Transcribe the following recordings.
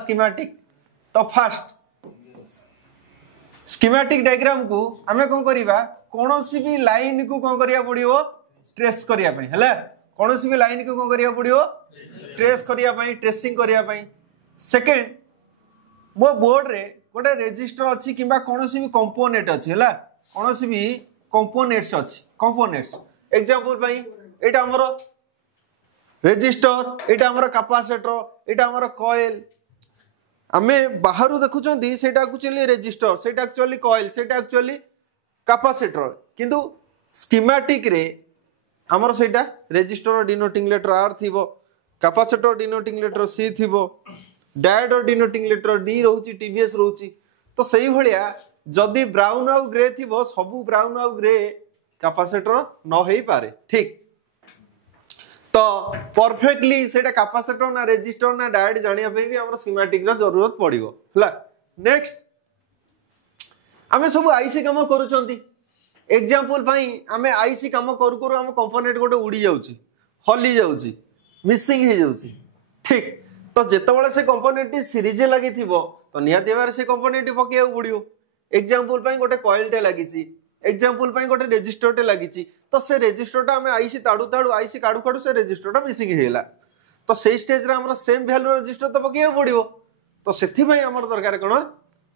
Schematic तो fast schematic diagram को आमे कोन करिबा कोनोसी भी लाइन को कोन करिया पड़ियो ट्रेस करिया पई हला कोनोसी भी लाइन को कोन करिया पड़ियो ट्रेस करिया पई ट्रेसिंग करिया पई सेकंड मो बोर्ड रे गोटे रजिस्टर अछि किबा कोनोसी भी कंपोनेंट अछि हला कोनोसी भी कंपोनेंट्स अछि कंपोनेंट्स एग्जांपल पई एटा हमरो रजिस्टर एटा हमरो कैपेसिटर एटा हमरो कॉइल आमे बाहरु देखुचंदी सेटा एक्चुअली रजिस्टर सेटा एक्चुअली कॉइल सेटा एक्चुअली कैपेसिटर किंतु स्कीमेटिक रे हमरो सेटा रजिस्टर डिनोटिंग लेटर आर थिबो कैपेसिटर डिनोटिंग लेटर सी थिबो डायोड डिनोटिंग लेटर डी रहउची टीवीएस रहउची तो सही भलिया जदी ब्राउन आउ ग्रे थिबो सबु ब्राउन आउ ग्रे कैपेसिटर न हेई पारे ठीक तो परफेक्टली सेटा कैपेसिटर ना रेजिस्टर ना डायोड जानिया पे भी हमरो स्कीमेटिक रो जरूरत पड़िबो हला नेक्स्ट हमें सब आईसी काम करूचंती एग्जांपल पई हमें आईसी काम करू करू हम कंपोनेंट गोटे उड़ी जाउची हली जाउची मिसिंग हे जाउची ठीक तो जेतबेले से कंपोनेंट सीरीज लागि थिबो तो निहाती बार से कंपोनेंट पकेया पड़ियो एग्जांपल पई गोटे कॉइल टे लागिची एग्जांपल पई गोटे रजिस्टर टे लागिची तो से रजिस्टर टा हमें आईसी ताडू ताडू आईसी काडू काडू से रजिस्टर टा मिसिंग हेला तो से स्टेज रे हमरा सेम वैल्यू रजिस्टर तो पकेया पड़ियो तो सेथि पई हमर दरकार कोन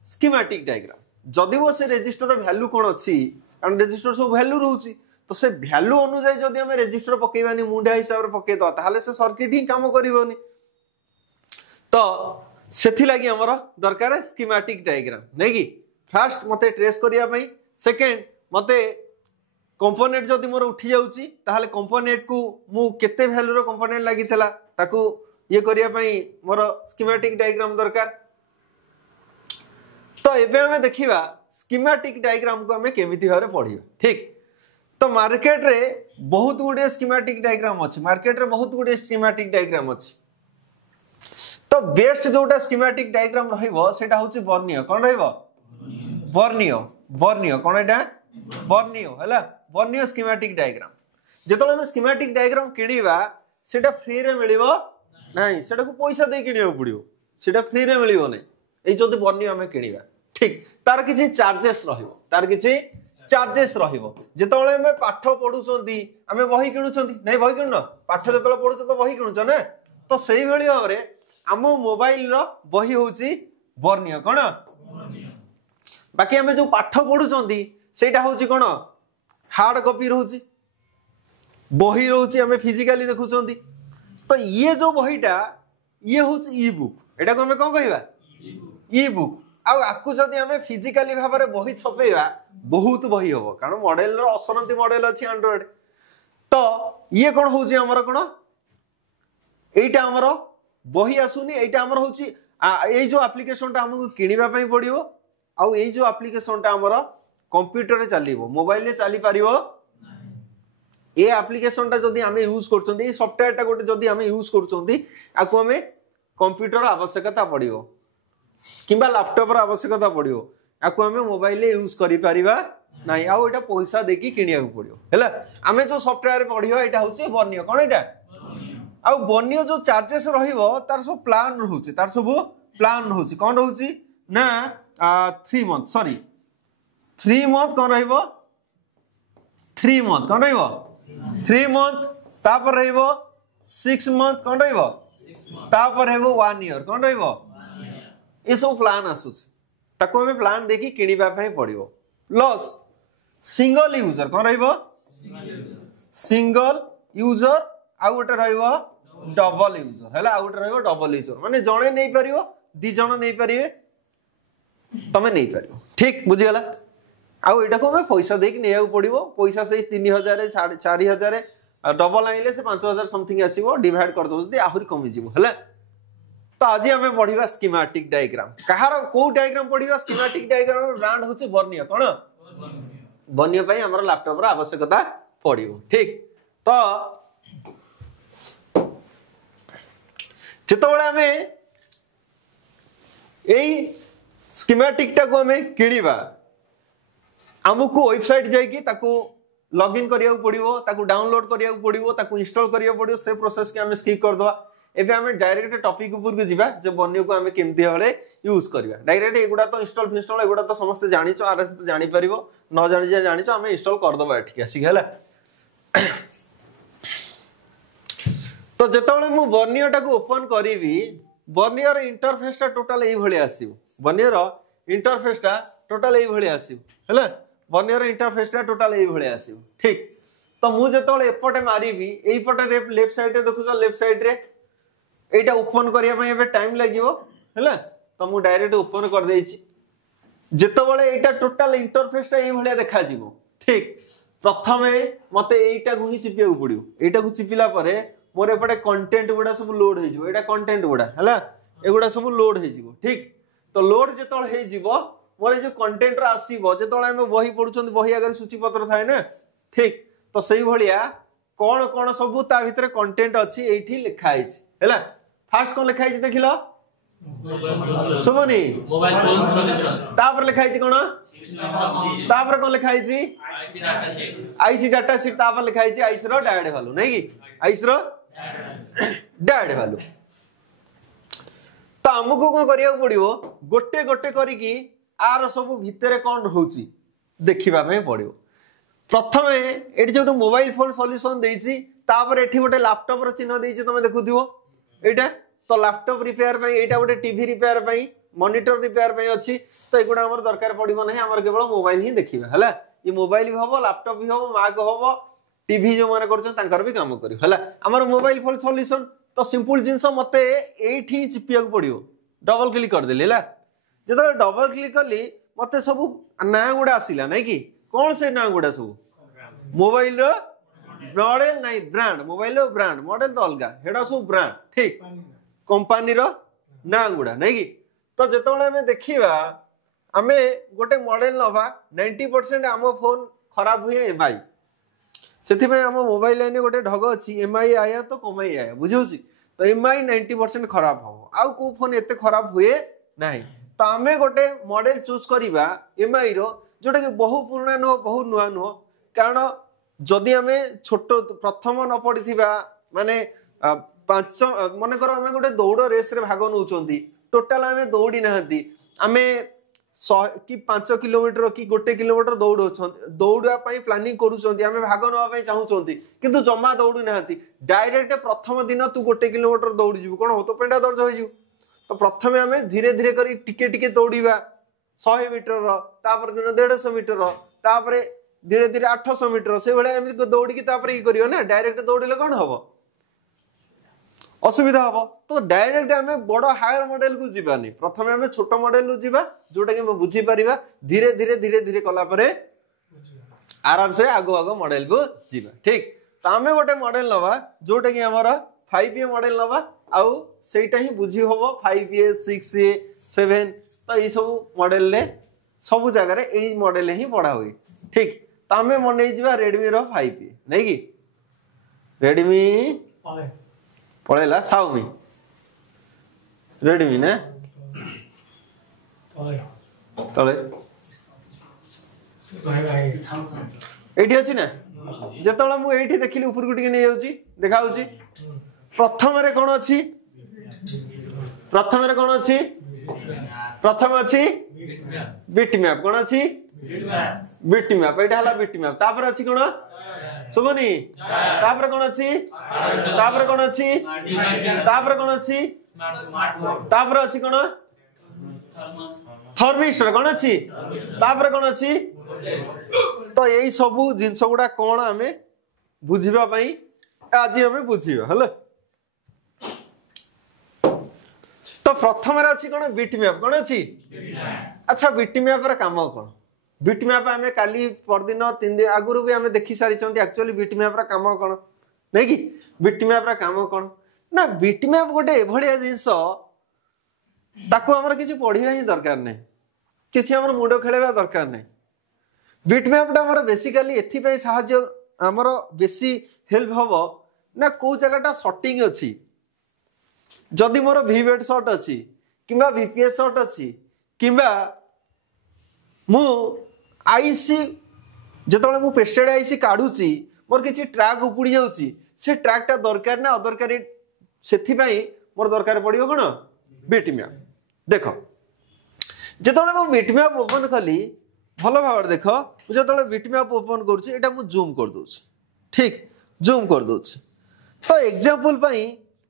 स्कीमेटिक डायग्राम जदि वो से रजिस्टर वैल्यू कोन अछि कारण रजिस्टर सब वैल्यू रहउची तो से वैल्यू अनुसार जदि हम रजिस्टर पकेबानी मुंडा हिसाब रे पके दो ताले से सर्किट ही काम करिवोनी तो सेथि लागि हमर दरकार स्कीमेटिक डायग्राम नै कि फर्स्ट मते ट्रेस करिया पई सेकंड मते कंपोनेंट जदि मोर उठी जाउची ताले कंपोनेंट को मु केते वैल्यू रो कंपोनेंट लागितला ताकू ये करिया पई मोर स्कीमेटिक डायग्राम दरकार तो एबे हमें देखिबा स्कीमेटिक डायग्राम को हमें केमिति भारे पढिबा ठीक तो मार्केट रे बहुत गुडे स्कीमेटिक डायग्राम अछि मार्केट रे बहुत गुडे स्कीमेटिक डायग्राम अछि तो बेस्ट जोटा स्कीमेटिक डायग्राम रहिबो सेटा होछि वर्नियो कोन रहिबो वर्नियो वर्नियो कोन एटा वर्नियो हला वर्नियो स्कीमेटिक डायग्राम जेतले हम स्कीमेटिक डायग्राम किनिबा सेटा फ्री रे मिलिबो नाही सेटा को पैसा दे किनियो पड़ियो सेटा फ्री रे मिलिबो नै ए जदि वर्नियो हमें किनिबा ठीक तार किछि चार्जेस रहिबो तार किछि चार्जेस रहिबो जेतले हम पाठ पढुसंती हमें बही किनुसंती नै बही किनु पाठ जेतले पढुछ तो बही किनुछ ना तो सेही भली भाबरे हम मोबाइल रो बही होची वर्नियो कोन बाकी हमें जो पाठ पढुचंती सेटा होची कोन हार्ड कॉपी रहउची बही रहउची हमें फिजिकली देखुचंती तो ये जो बहीटा ये होची ई बुक एटा को हमें कोन कहिबा ई बुक आ आकु जदी हमें फिजिकली भाबरे बही छपेबा बहुत बही होबो कारण मॉडल रो असरंती मॉडल अछि एंड्रॉइड तो ये कोन होची हमर कोन एटा हमर बही आसुनी एटा हमर होची ए जो एप्लीकेशन टा हमकु किनिबा पई पड़ियो आ ए जो एप्लीकेशन टा हमर कंप्यूटर रे चलीबो मोबाइल रे चली पारिबो ए एप्लीकेशन टा जदी हमें यूज करचंदी ए सॉफ्टवेयर टा गोटे जदी हमें यूज करचंदी आकु हमें कंप्यूटर आवश्यकता पड़ियो किबा लैपटॉप रो आवश्यकता पड़ियो आकु हमें मोबाइल रे यूज करि पारिबा नाही आ एटा पैसा देकी किनिया पड़ियो हैला हमें जो सॉफ्टवेयर पढियो एटा होसी वर्नियो कोन एटा आ वर्नियो जो चार्जेस रहिबो तार सब प्लान रहउची तार सब प्लान रहउची कोन रहउची ना 3 मंथ सॉरी 3 मंथ कोन रहिबो 3 मंथ कोन रहिबो 3 मंथ तापर रहिबो 6 मंथ कोन रहिबो तापर रहिबो 1 ईयर कोन रहिबो ए सब प्लान आसुची ताको हमें प्लान देखि किनिबा पई पड़िबो लॉस सिंगल यूजर कोन रहिबो सिंगल यूजर आ गोटे रहिबो डबल यूजर हैला आ गोटे रहिबो डबल यूजर माने जणे नै परिबो दि जण नै परिबे तमे नै परिबो ठीक बुझि गेला आ एटा को हमें पैसा देक नेया पड़िबो पैसा से 3000 4000 डबल आइले से 5000 समथिंग आसीबो डिवाइड कर दो आहुरी कमी जिवो हैला तो आज हमें पढिबा स्कीमेटिक डायग्राम कहार को डायग्राम पढिबा स्कीमेटिक डायग्राम ब्रांड होची वर्नियो कोन वर्नियो पई हमर लैपटॉप रा आवश्यकता पड़िबो ठीक तो जेतबेले हमें एई स्कीमेटिक टा को हमें किनिबा हमकु वेबसाइट जाई कि ताको लॉगिन करिया पड़िबो ताको डाउनलोड करिया पड़िबो ताको इंस्टॉल करिया पड़िबो से प्रोसेस के हमें स्किप कर दवा एबे आमे डायरेक्ट टॉपिक ऊपर को जीवा जे बन्यो को आमे केमती हले यूज करबा डायरेक्ट एगुडा तो इंस्टॉल एगुडा तो समस्त जानिचो आर जानि परिबो न जानि जे जानिचो आमे इंस्टॉल कर दबा एठी आसी हला तो जेतबेले मु बर्नियर टाको ओपन करिवि बर्नियर इंटरफेस टा टोटल एई भली आसीबो बर्नियर इंटरफेस टा टोटल एई भली आसीबो हला बर्नियर इंटरफेस टा टोटल एई भली आसीबो ठीक तो मु जेतबेले एपटे मारिबि एई पटे लेफ्ट साइड रे देखुछो लेफ्ट साइड रे एटा ओपन करिया पई एबे टाइम लागिवो हला तो मु डायरेक्ट ओपन कर देइछि जेतबेले एटा टोटल इंटरफेस टा एई भली देखा जिवो ठीक प्रथमे मते एटा गुही चिपिया पड़ियो एटा को चिपिला परे मोर एपटे कंटेंट गुडा सब लोड हो जिवो एटा कंटेंट गुडा हला एगुडा सब लोड हो जिवो ठीक तो लोड जेतल हे जिवो मोर जो कंटेंट रा आसीबो जेतल हम बही पढुचंद बही आगर सूची पत्र थाए ना ठीक तो सही भलिया कोन कोन सब ता भीतर कंटेंट अछि एठी लिखा आइछ हला फास्ट कोन लिखा आइछ देखिलो सुमनी मोबाइल फोन सॉल्यूशन तापर लिखा आइछ कोन तापर कोन लिखा आइछ आईसी डाटा शीट तापर लिखा आइछ आईसी रो डायड वैल्यू नै कि आईसी रो डायड वैल्यू तो हमको कोन करिया पड़ियो गोटे गोटे करी की आर सब भितरे कोन रहउची देखिबा में पड़ियो प्रथमे एठी जो मोबाइल फोन सॉल्यूशन देइची तापर एठी गोटे लैपटॉप रो चिन्ह देइची तमे देखुदियो एटा तो लैपटॉप रिपेयर पई एटा गोटे टीवी रिपेयर पई मॉनिटर रिपेयर पई अछि तो एगुडा हमर दरकार पड़िबो नहीं हमर केवल मोबाइल ही देखिबा हला ये मोबाइल भी हबो लैपटॉप भी हबो माग हबो टीवी जो माने करछन तांकर भी काम करियो हला हमर मोबाइल फोन सॉल्यूशन तो सिंपल जिंस मते एठी चिपिया को पड़ियो डबल क्लिक कर देली हला जेतले डबल क्लिक करली मते सब ना गुडा आसीला नै कि कोन से ना गुडा सब मोबाइल रो मॉडल नहीं ब्रांड मोबाइल रो ब्रांड मॉडल तो अलगा हेडा सब ब्रांड ठीक कंपनी रो ना गुडा नै कि तो जेतले हमें देखिबा हमें गोटे मॉडल नबा 90% आम फोन खराब हुए एमआई सेथि पे हम मोबाइल लाइन गोटे ढग अछि एमआई आया तो कमाई आया बुझौछि तो एमआई 90% खराब हो आउ को फोन एते खराब हुए नाही तो आमे गोटे मॉडल चूज करिबा एमआई रो जोटा कि बहु पुराना न बहु नुआ न कारण जदि हमें छोट प्रथम न पड़िथिबा माने 5 माने कर हमें गोटे दौड़ रेस रे भाग नउचंती टोटल हमें दौड़ी नाहंती हमें 100 कि 5 किलोमीटर कि 1 किलोमीटर दौड़ा प्लानिंग करूछंती हमें भाग नवा चाहूछंती किंतु जमा दौड़ू नाहंती डायरेक्ट प्रथम दिन तू 1 किलोमीटर दौड़ी जीव कोन हो तो पेंडा दर्ज हो जीव तो प्रथमे हमें धीरे धीरे करी टिके टिके दौड़ीबा 100 मीटर रो तापर दिन 150 मीटर रो तापर धीरे धीरे 800 मीटर से भले हम दौड़ी की तापर ई करियो ना डायरेक्ट दौड़िले कोन हबो असुविधा हबो तो डायरेक्ट हमें बड़ हायर मॉडल को जीवानी प्रथमे हमें छोट मॉडल को जीवा जोटा कि हम बुझी परिबा धीरे धीरे कला परे आराम से आगो आगो मॉडल को जीवा ठीक तो हमें गोटे मॉडल नवा जोटा कि हमारा 5A मॉडल नवा आउ सेटा ही बुझी होबो 5A 6A 7 तो ई सब मॉडल ले सब जगह रे एई मॉडल ही पढ़ा हुई ठीक तो हमें मने जीवा Redmi रो 5A नै कि Redmi पळेला Xiaomi Redmi ने तळे एठी अछि ना जेतला मु एठी देखिली ऊपर गुटी के नै जाउची देखाउची प्रथम रे कोन अछि प्रथम अछि बिट मैप कोन अछि बिट मैप एटा हला बिट मैप तापर अछि कोन सुमनी तापर कोन अछि तापर कोन अछि तापर कोन अछि तापर अछि कोन थर्मिस्टर कोन अछि तापर कोन अछि तो यही सब जिंस गुडा कोन हमें बुझिबा पई आज हमें बुझिबा हला तो प्रथम रे अछि कोन बिट मैप कोन अछि अच्छा बिट मैप रे काम कोन बिट मैप हमें काली परदिन 3 दिन आगुरु भी हमें देखि सारी चंती एक्चुअली बिट मैप रे काम कोन नै कि बिट मैप रे काम कोन ना बिट मैप गोटे एभलिया जिंस ताको हमर किछि पढिबा ही दरकार नै किछि हमर मुंडो खेलेबा दरकार नै बिट मैप टा हमर बेसिकली एथि पे सहाय्य हमर बेसी हेल्प हबो ना को जगहटा शॉटिंग अछि जदि मोर वीवेट शॉट अछि किबा वीपीएस शॉट अछि किबा मु आईसी जेतले मु पेस्टेड आईसी काढुची मोर किछि ट्रैक उपुडी जाउची से ट्रैक टा दरकार ना अदरकारी से मोर दरकार पड़ो कौन बिटमैप। देख जो मुझे बिटमैप ओपन कली भल भाव देख जो बिटमैप ओपन करूँ जूम कर दूसरी ठीक जूम कर दूसरी। तो एग्जांपल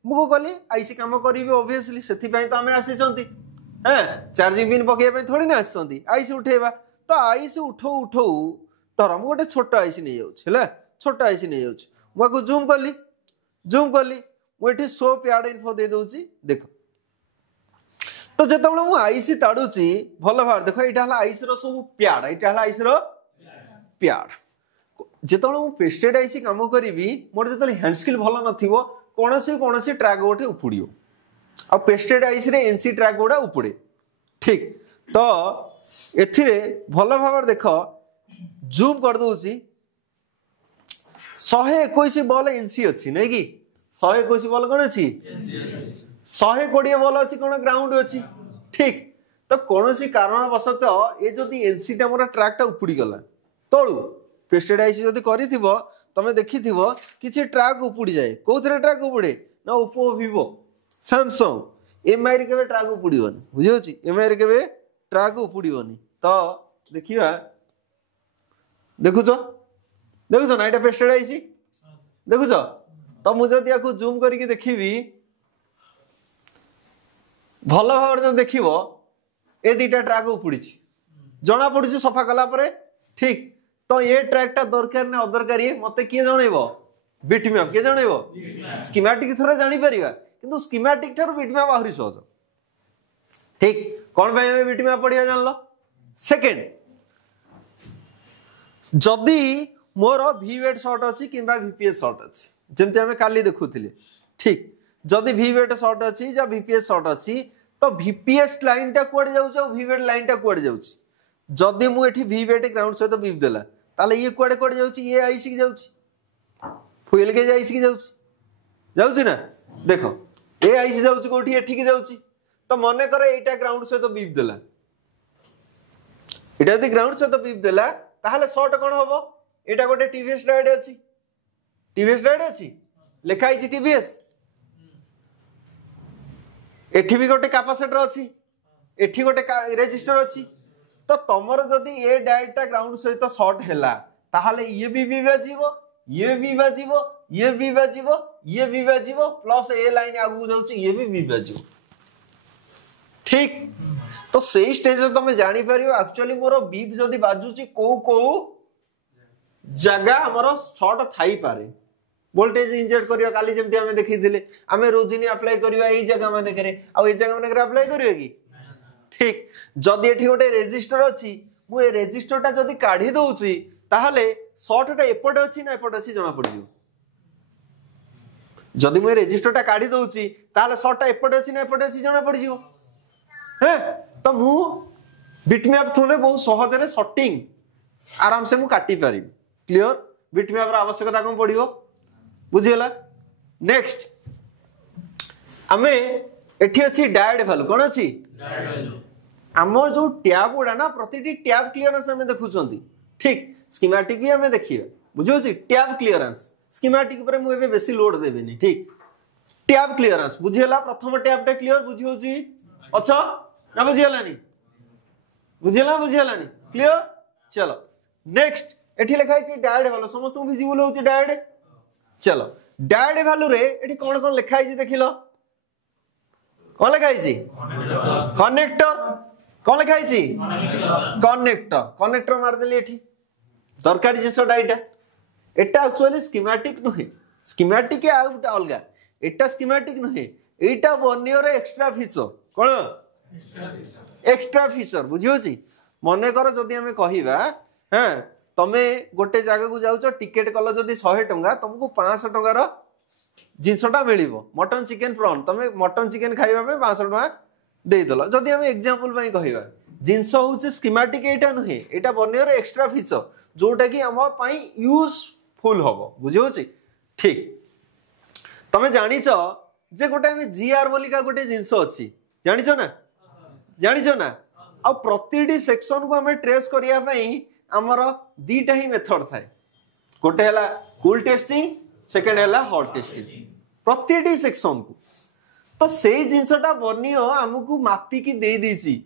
मुझे कहली आईसी कम करी ओबियसली से तो आम आसी चार्जिंग पिन पकड़ थोड़ी ना आसी आईसी उठेबा। तो आईसी उठौ उठौ धर मुझे गोटे छोट आईसी नहीं जाऊँ छोट आईसी नहीं जाऊँ मुझे जूम कली मुझे शो प्याड इनफो दे दूची देख। तो जो मुझे आईसी ताड़ुची भल भाव देख यहाँ आईसी सब प्याड यहाँ आईसी प्याड जो मुझे पेस्टेड आईसी कम करी मोर जो हैंड स्किल भल नथिबो कौन ट्रैक गोटे उपड़ आ पेस्टेड आईसी रे एनसी ट्रैक गुड़ा उपड़े ठीक। तो एथिरे भल भाव देख जूम कर दूची 121 बॉल एनसी अच्छी नहीं कि 121 बॉल कौन अच्छी 120 बॉल अच्छी कौन ग्राउंड अच्छी ठीक। तो कौन सी कारण वशतः ये जदि एनसी टा मोर ट्रैक टा उपड़ी गला तलू पेस्टेड आईसी जदि करिथिबो तमे देखिथिबो किछि ट्रैक उपड़ी जाए कोथरे ट्रैक उपड़े ना ओप्पो विवो सैमसंग एमआई रे केबे ट्रैक उपड़ीबनी बुझियोछि एमआई रे केबे ट्रैक उपड़ीबनी। तो देखिबा देखुछ ना एटा पेस्टेड आईसी देखुछ। तो मुझे जदि याकू जूम करके देखिबी भल भाव जो देखिबो ए दुटा ट्रैक उपड़ी जना पड़ी सफा कला परे ठीक। तो ये ट्रैक टा दरकार ना अदरकार मत किए जनइब बिटमैप किए जनइब स्कीमेटिक थोड़ा जानी परिबा किंतु स्कीमेटिक ठारू बिटमैप आहुरी सहज ठीक। कौन भाई बिटमैप पढ़िया जानल। सेकेंड जदि मोर वीवेट शॉर्ट अच्छी कि वीपीएस शॉर्ट अच्छी जमती आम काली देखुले ठीक जदि वीवेट शॉर्ट अच्छी या वीपीएस शॉर्ट अच्छी तो वीपीएस लाइन टा कुआडे जाउछ वीवेट लाइन टा कुआडे जाउछ। जदि मु एठी वीवेट ग्राउंड सहित बीप देला ताले ये कुआडे कुआडे जाउछ ये आईसी की जाउछ फुएल के आईसी की जाउछ जाउछ ना देखो ए आईसी जाउछ कोठी एठी की जाउछ। तो मने करे एटा ग्राउंड सहित बीप देला एटा यदि ग्राउंड सहित बीप देला ताहले शॉर्ट कोन होबो एटा गोटे टीवीएस राइड अछि लिखा है टीवीएस एठी भी गोटे कैपेसिटर अछि एठी गोटे रेजिस्टर अछि। तो तमर जदि ये डायरेक्ट ग्राउंड सहित शॉर्ट हैला ताहले ये भी बाजिबो ये भी बाजिबो ये भी बाजिबो ये भी बाजिबो प्लस ए लाइन आगु जाउछि ये भी बाजिबो ठीक। तो सेही स्टेज रे तमे जानि परिबो एक्चुअली मोर बीप जदि बाजुछि को जगह हमर शॉर्ट थाई पारे वोल्टेज इंजेक्ट करियो काली जेमति हमें देखिथिले हमें रोजिनी अप्लाई करियो एई जगह माने करे आ एई जगह माने करे अप्लाई करियो कि ठीक। जदि एठी गोटे रेजिस्टर अछि मु ए रेजिस्टरटा जदि काढी दउछि ताहले शॉर्टटा एपटे अछि ना एपटे अछि जणा पड़ियो। जदि मु ए रेजिस्टरटा काढी दउछि ताहले शॉर्टटा एपटे अछि ना एपटे अछि जणा पड़ियो हैं। तो मु बिटमैप थ्रू रे बहुत सहज रे शॉर्टिंग आराम से मु काटी पारि क्लियर बिटमैप रा आवश्यकता कम पड़ियो बुझियला। नेक्स्ट आमे एठी अछि डायोड वैल्यू कोन अछि डायोड वैल्यू हमर जो टैब गुडा ना प्रतिटी टैब क्लियरेंस हमें देखुचंती ठीक स्कीमेटिक भी हमें देखिए बुझियो छी टैब क्लियरेंस स्कीमेटिक पर मु एबे बेसी लोड देबेनी ठीक। टैब क्लियरेंस बुझियला प्रथम टैब टा क्लियर बुझियो छी अच्छा ना बुझियलानी बुझियलानी क्लियर। चलो नेक्स्ट एठी लिखा है डायोड वैल्यू समस्त विजिबल होची डायोड। चलो डायोड वैल्यू रे एठी कोन कोन लिखा है देखिलो कौन लिखा है कनेक्टर कौन लिखा है कनेक्टर मार देली एठी दरकारी जिसटा एटा एक्चुअली स्कीमेटिक नुहे स्कीमेटिक आउट अलगा एटा स्कीमेटिक नुहे एटा बनियर एक्स्ट्रा फीचर कौन एक्स्ट्रा फीचर बुझियो छी। मने कर जदि हमें कहिबा हां तमे गोटे जगह को जाउछ टिकट कल जदि 100 टंका तुमको 500 टंकार जिनसटा मिलिबो मटन चिकेन प्रॉन तमे मटन चिकेन खाइबा पे 500 टंका देई दला। जदि हम एग्जांपल पई कहिबा जिनस होउछ स्कीमेटिक एटा नुहे एटा बनियर एक्स्ट्रा फीचर जोटा कि हम पई यूजफुल हबो बुझियो छी ठीक। तमे जानिचो जे गोटे हम जीआर बोलिका गोटे जिंस अछि जानिचो ना आ प्रतिटी सेक्शन को हमें ट्रेस करिया पई हमर दीटा ही मेथड थाए गोटे हला कूल टेस्टिंग सेकंड हला हॉट टेस्टिंग प्रति सेक्शन को। तो से जिनसटा वर्नियर आमको मापिकी दे देछि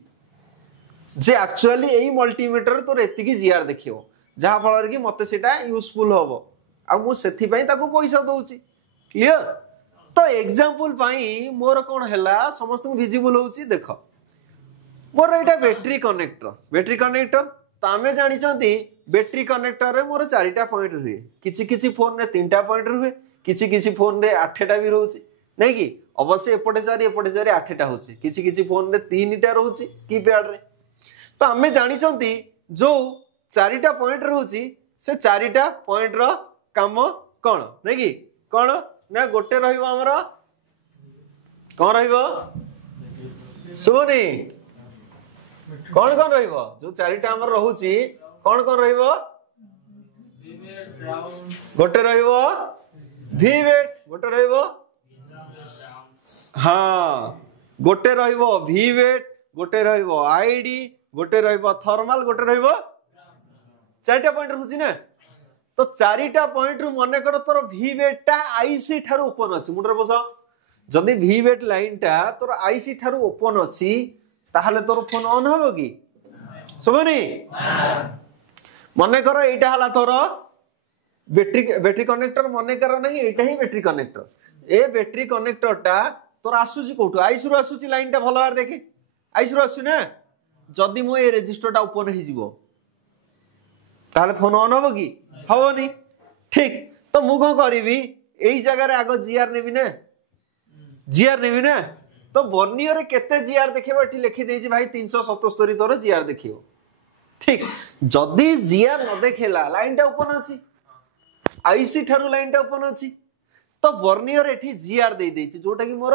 जे एक्चुअली एई मल्टीमीटर तोर एतिकी जीआर देखियो जहा फल कि मते सेटा यूजफुल हबो आ मु सेथि पई ताको पैसा दोउची। क्लियर? तो एग्जांपल पई मोर कोन हैला समस्त को विजिबल होउची। देखो मोर एटा बैटरी कनेक्टर तो आमे जानि छथि बैटरी कनेक्टर रे मोर 4टा पॉइंट रुए, किछि किछि फोन रे 3टा पॉइंट रुए, किछि किछि फोन रे 8टा भी रहउची नै कि अवश्य एपटे 4 8टा होची, किछि किछि फोन रे 3टा रहउची कीपैड रे। तो आमे जानि छथि जो 4टा पॉइंट रहउची से 4टा पॉइंट रो काम कोन नै कि कोन ना गोटे रहिबो हमर कोन रहिबो सुनी कोन कोन रहिबो जो 4टा हमर रहउची कोन कोन रहिबो गोटे रहिबो वीवेट गोटे रहिबो हाँ गोटे रहिबो वीवेट गोटे रहिबो आईडी गोटे रहिबो थर्मल गोटे रहिबो 4टा पॉइंट रहउची ना। तो 4टा पॉइंट रु मने कर तोर वीवेट टा आईसी थारु ओपन अछि मुंडर बस जदी वीवेट लाइन टा तोर आईसी थारु ओपन अछि ताहले तोर फोन ऑन होबो कि सुबनी मने कर एटा हला तोर बैटरी कनेक्टर मने कर नहीं एटा ही बैटरी कनेक्टर ए बैटरी कनेक्टर टा तोर आसुची कोठु आईसी रु आसुची लाइन टा भलो बार देखि आईसी रु आसु ना जदी मो ए रजिस्टर टा ओपन हि जिवो ताहले फोन ऑन होबो कि हबोनी। ठीक तो मु को करिवि एई जगह रे आगो जीआर नेबी ना तो वर्नियर रे केते जीआर देखिबो एठी लिखि देछि भाई 377 तोर जीआर देखियो। ठीक जदी जीआर न देखेला लाइन टा ओपन अछि आईसी थारु लाइन टा ओपन अछि तो वर्नियर एठी जीआर दे देछि जोटा कि मोर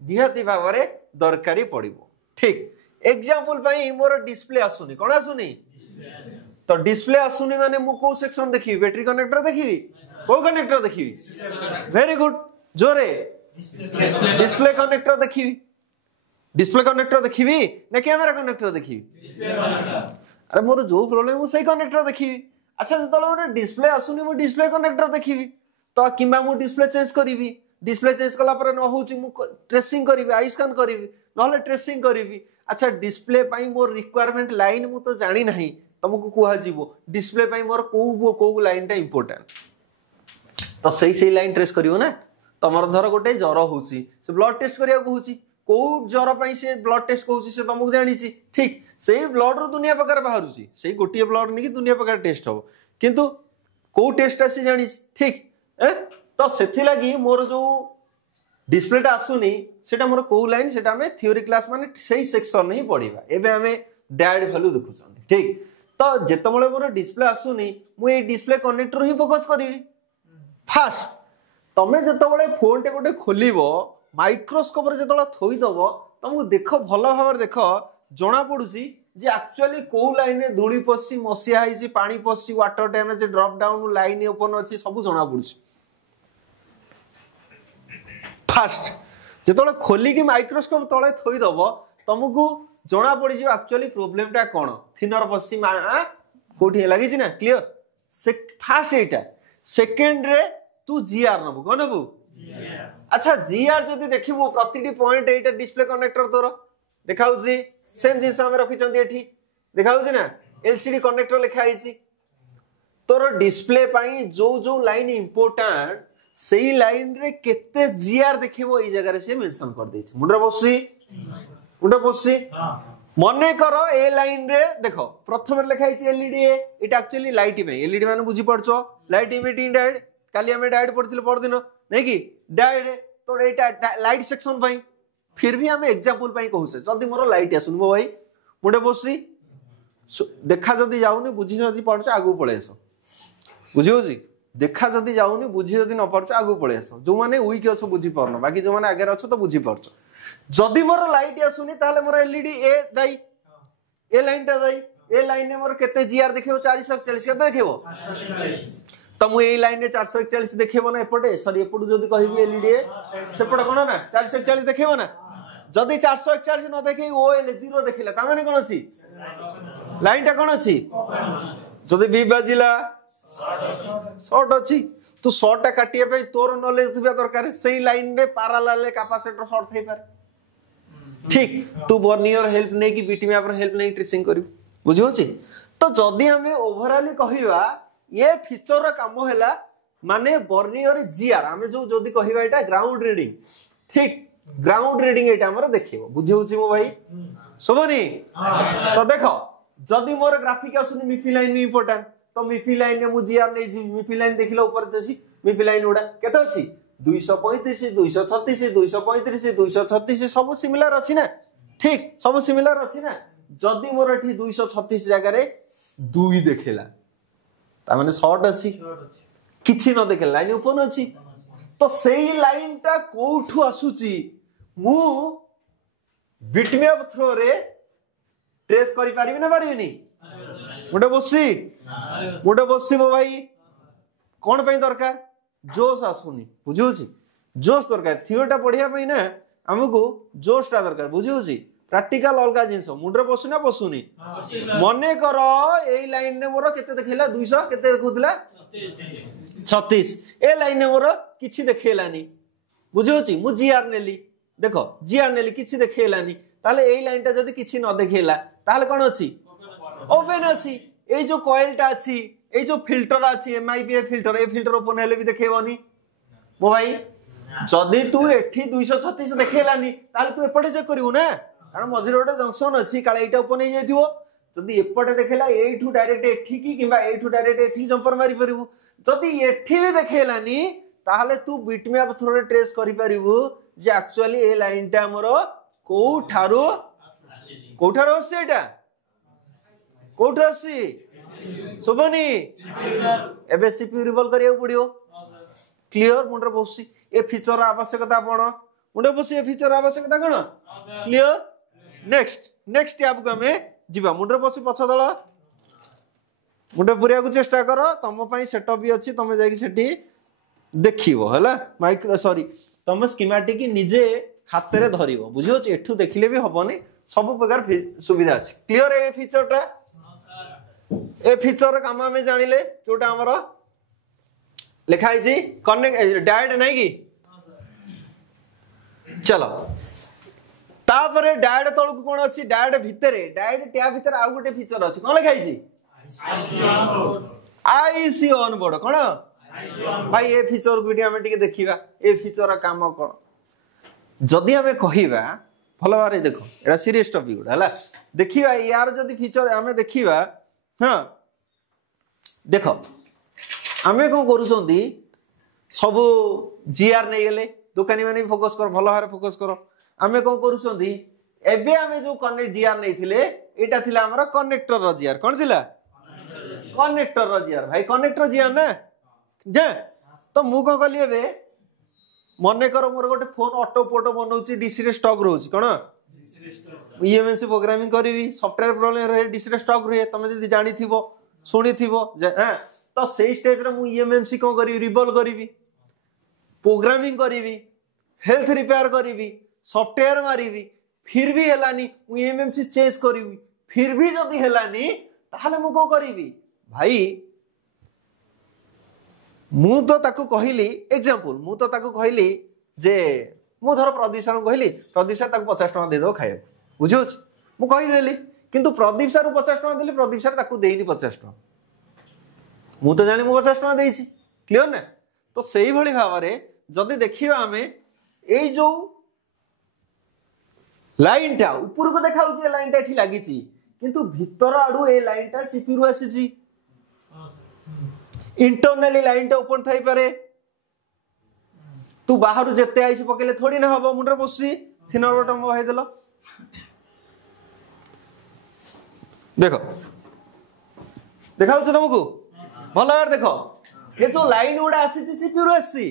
निहाती भाबरे दरकारी पड़िबो। ठीक एग्जांपल पई मोर डिस्प्ले आसुनी कोन आसुनी तो डिस्प्ले आसुनी माने मु को सेक्शन देखि बैटरी कनेक्टर देखिबी को कनेक्टर देखिबी वेरी गुड जोरे डिस्प्ले कनेक्टर देखिबी ना कैमरा कनेक्टर देखिबी अरे मोर जो प्रॉब्लम मु सही कनेक्टर देखिबी। अच्छा जतले मोर डिस्प्ले आसुनी मु डिस्प्ले कनेक्टर देखिबी तो किमा मु डिस्प्ले चेंज करिवि डिस्प्ले चेंज कला पर न होउची मु ट्रेसिंग करिवि आई स्कैन करिवि नहले ट्रेसिंग करिवि। अच्छा डिस्प्ले पई मोर रिक्वायरमेंट लाइन मु तो जानि नाही तुमको कुहा जीवो डिस्प्ले पई मोर को लाइन टा इंपोर्टेंट तो सही लाइन ट्रेस करिवो ना। तमर धर गोटे ज्वर होउची से ब्लड टेस्ट करिया को होउची को ज्वर पई से ब्लड टेस्ट कहउची से तुमको जानिची। ठीक सेही ब्लड रो दुनिया प्रकार बाहरुची सेही गोटिए ब्लड नहीं कि दुनिया प्रकार टेस्ट हो किंतु को टेस्ट आसी जानिची। ठीक तो सेथि लागि मोर जो डिस्प्ले टा आसुनी सेटा मोर को लाइन सेटा हमें थ्योरी क्लास माने सही सेक्शन नहीं पढिबा एबे हमें डायड वैल्यू देखुछन। ठीक तो जेतबळे मोर डिस्प्ले आसुनी मु ए डिस्प्ले कनेक्टर ही फोकस करिवि फास्ट तमे जेतबळे फोन टे गोटे खोलिबो माइक्रोस्कोप रे जेतबळे थोई दबो तुमको देखो भलो भाबर देखो जना पडुची जे एक्चुअली को लाइन रे धूली पसी मसिया हिची पानी पसी water damage drop down line open अछि सब जना पडुची फास्ट जेतबळे खोली कि माइक्रोस्कोप तळे थोई दबो तुमको जना पड़ी जो एक्चुअली प्रॉब्लम टा कोन थिनर पसी कोठी लागि छी ना क्लियर से फास्ट एटा सेकंड रे तू जीआर नबु कोन नबु जीआर। अच्छा जीआर जदी देखिबो प्रतिटी पॉइंट एटा डिस्प्ले कनेक्टर तोर देखाउ छी सेम जिंस हम रखि चंदी एठी देखाउ छी ना एलसीडी कनेक्टर लिखा आइची तोर डिस्प्ले पई जो लाइन इंपोर्टेंट सेही लाइन रे केते जीआर देखिबो ई जगह रे से मेंशन कर देछि मुंडा बसी मने कर ए लाइन रे देखो प्रथम लिखा है एलईडी इट एक्चुअली लाइट में एलईडी माने बुझी पड़छो लाइट इमिटिंग डायोड काली हमें डायोड पढ़थिले परदिन नै कि डायोड तो एटा लाइट सेक्शन पई फिर भी हमें एग्जांपल पई कहू से जदी मोर लाइट आसुन मो भाई मुंडे बसी देखा जदी जाउनी बुझी जदी पड़छ आगु पळे आसो बुझियो जी देखा जदी जाउनी बुझी जदी न पड़छ आगु पळे आसो जो माने वीक असो बुझी परनो बाकी जो माने आगे अछो तो बुझी परछ जदी मोर लाइट आसुनी ताले मोर एलईडी ए दाई ए लाइन टा दाई ए लाइन ने मोर केते जीआर देखियो 441 केते देखियो 441 तो मु ए लाइन ने 441 देखियो ना एपटे सॉरी एपटु जदी कहिबी एलईडी ए सेपट कोन ना 441 देखियो ना जदी 441 न देखि ओएल 0 देखिला ता माने कोन अछि लाइन टा कोन अछि जदी बी बाजिला शॉर्ट अछि तू शॉर्ट टा काटिया पे तोर नॉलेज थिबा दरकार सेही line ray parallel capacitor short थई पारे ठीक तू वर्नियर हेल्प नै कि बीटी मैप रो हेल्प नै ट्रेसिंग करियो बुझियो छी तो जदी हमें ओवरऑल कहिबा ये फीचर रो काम हैला माने वर्नियर जीआर हमें जो जदी कहिबा एटा ग्राउंड रीडिंग ठीक ग्राउंड रीडिंग एटा हमर देखिबो बुझियो छी मो भाई सोबनी तो देखो जदी मोर ग्राफिक आसुनी मिफी लाइन इंपोर्टेंट तो मिफी लाइन ने मु जीआर नै जी मिफी लाइन देखिलो ऊपर जसी मिफी लाइन उडा केते अछि 235 236 235 236 सब सिमिलर अछि ना ठीक सब सिमिलर अछि ना जदी मोर एठी 236 जगह रे 2 देखेला ता माने शॉर्ट अछि किछि न देखे लाइन ओपन अछि तो सेही लाइन टा कोठु आसुची मु बिटमैप थ्रो रे ट्रेस करि पारिबि ना पारिबिनी गोटे बसी मो भाई कौन पे दरकार जोश आसुनी बुझी जोश दरकार थियोटा पढ़िया ना आमको जोशटा दरकार बुझी प्रैक्टिकल अलग जिनस मुंडे पशु ना पशुनी मन कर ए लाइन ने मोर केते देखैला 200 केते देखुतला 36 ए लाइन ने मोर किछि देखैलानी बुझी मु जीआर नेली देखो जीआर नेली किछि देखैलानी ताले ए लाइनटा जदी किछि न देखैला ताले कोन अछि ओपन अछि ए जो कॉइलटा अछि ए जो फिल्टर अछि एमआईपीए फिल्टर ए फिल्टर ओपन हेले भी देखैबनी मो भाई जदी तू एठी 236 देखैलानी ताले तू एपटे चेक करिवु ना कारण मझिर गोटे जंक्शन अछि काले एटा ओपन हे जाइथिबो जदी एपटे देखैला एठू डायरेक्ट एठी की किबा एठू डायरेक्ट एठी जंपर मारि परिबु जदी एठी भी देखैलानी ताले तू बिटमैप थ्रो रे ट्रेस करि परिबु जे एक्चुअली ए लाइनटा हमर कोठारो सेटा कोठरसी सुबनी एबे सीपीयू रिवॉल्व करिया पड़ियो क्लियर मुंडर बससी ए फीचर आवश्यकता कोन मुंडर बससी ए फीचर आवश्यकता कोन क्लियर नेक्स्ट टैब को हमें जीवा मुंडर बससी पछ दळ मुंडर पुरिया को चेष्टा करो तम पई सेटअप भी अछि तमे जाई सेठी देखिबो हला माइक्रो सॉरी तम स्कीमेटिक निजे हाथ रे धरिबो बुझियो एठू देखिले भी हबनी सब प्रकार सुविधा अछि क्लियर ए फीचरटा ए फीचर काम हमें जानिले जोटा हमर लिखाई जी कनेक्ट डायरेक्ट नहीं की चलो तापरे डायरेक्ट तळकु कोन अछि डायरेक्ट भितरे डायरेक्ट टैब भितर आ गुटे फीचर अछि कोन लिखाई जी आईसी ऑन बोर्ड कोन भाई ए फीचर को वीडियो में टिके देखिबा ए फीचर काम कोन जदी हमें कहिबा भलो बारे देखो एटा सीरियस टॉपिक उडा हला देखिबा यार जदी फीचर हमें देखिबा हां देखो आमे को करूछंती सब जीआर नै गेले दुकानी माने फोकस कर भलो हारे फोकस करो आमे को करूछंती एबे आमे जो कनेक्ट जीआर नै थिले एटा थिला हमर कनेक्टर रो जीआर कोन थिला कनेक्टर रो जीआर भाई कनेक्टर जीआर ना जे तो मु को कली एबे मने करो मोर गोटे फोन ऑटो फोटो बनौची डीसी रे स्टॉक रहउची कोन ईएमएमसी प्रोग्रामिंग करीबी सॉफ्टवेयर प्रॉब्लम रहे डीसी रे स्टॉक रहे तमे जदी जानि थिबो सुनी थिबो हां तो सेही स्टेज रे मु ईएमएमसी को करी रिवॉल्व करीबी प्रोग्रामिंग करीबी हेल्थ रिपेयर करीबी सॉफ्टवेयर मारीबी फिर भी हेलानी मु ईएमएमसी चेंज करीबी फिर भी जदी हेलानी ताहले मु को करीबी भाई मु तो ताकू कहिली एग्जांपल मु तो ताकू कहिली जे मु धर प्रदीप सर को कहिली प्रदीप सर ताकू 50 टका दे दो खाए बुझियो मु कहि देली किंतु प्रदीप सर को 50 टका देली प्रदीप सर ताकू देइनी 50 टका मु तो जानि मु 50 टका देइछि क्लियर ना तो सेही भली भाबरे जदी देखिबा हमें एई जो लाइन टा ऊपर को देखाउ जे लाइन टा एठी लागिछि किंतु भीतर आडू ए लाइन टा सीपी रु आसीछि इंटरनली लाइन टा ओपन थाई पारे तू बाहर जेते आइछि पकेले थोड़ी ना हबो मुंडर बससी थिनर बटन भाई देलो देखो देखाउ छ तुमको भलो यार देखो ये जो लाइन उडा आसीछि सीपी रु आसी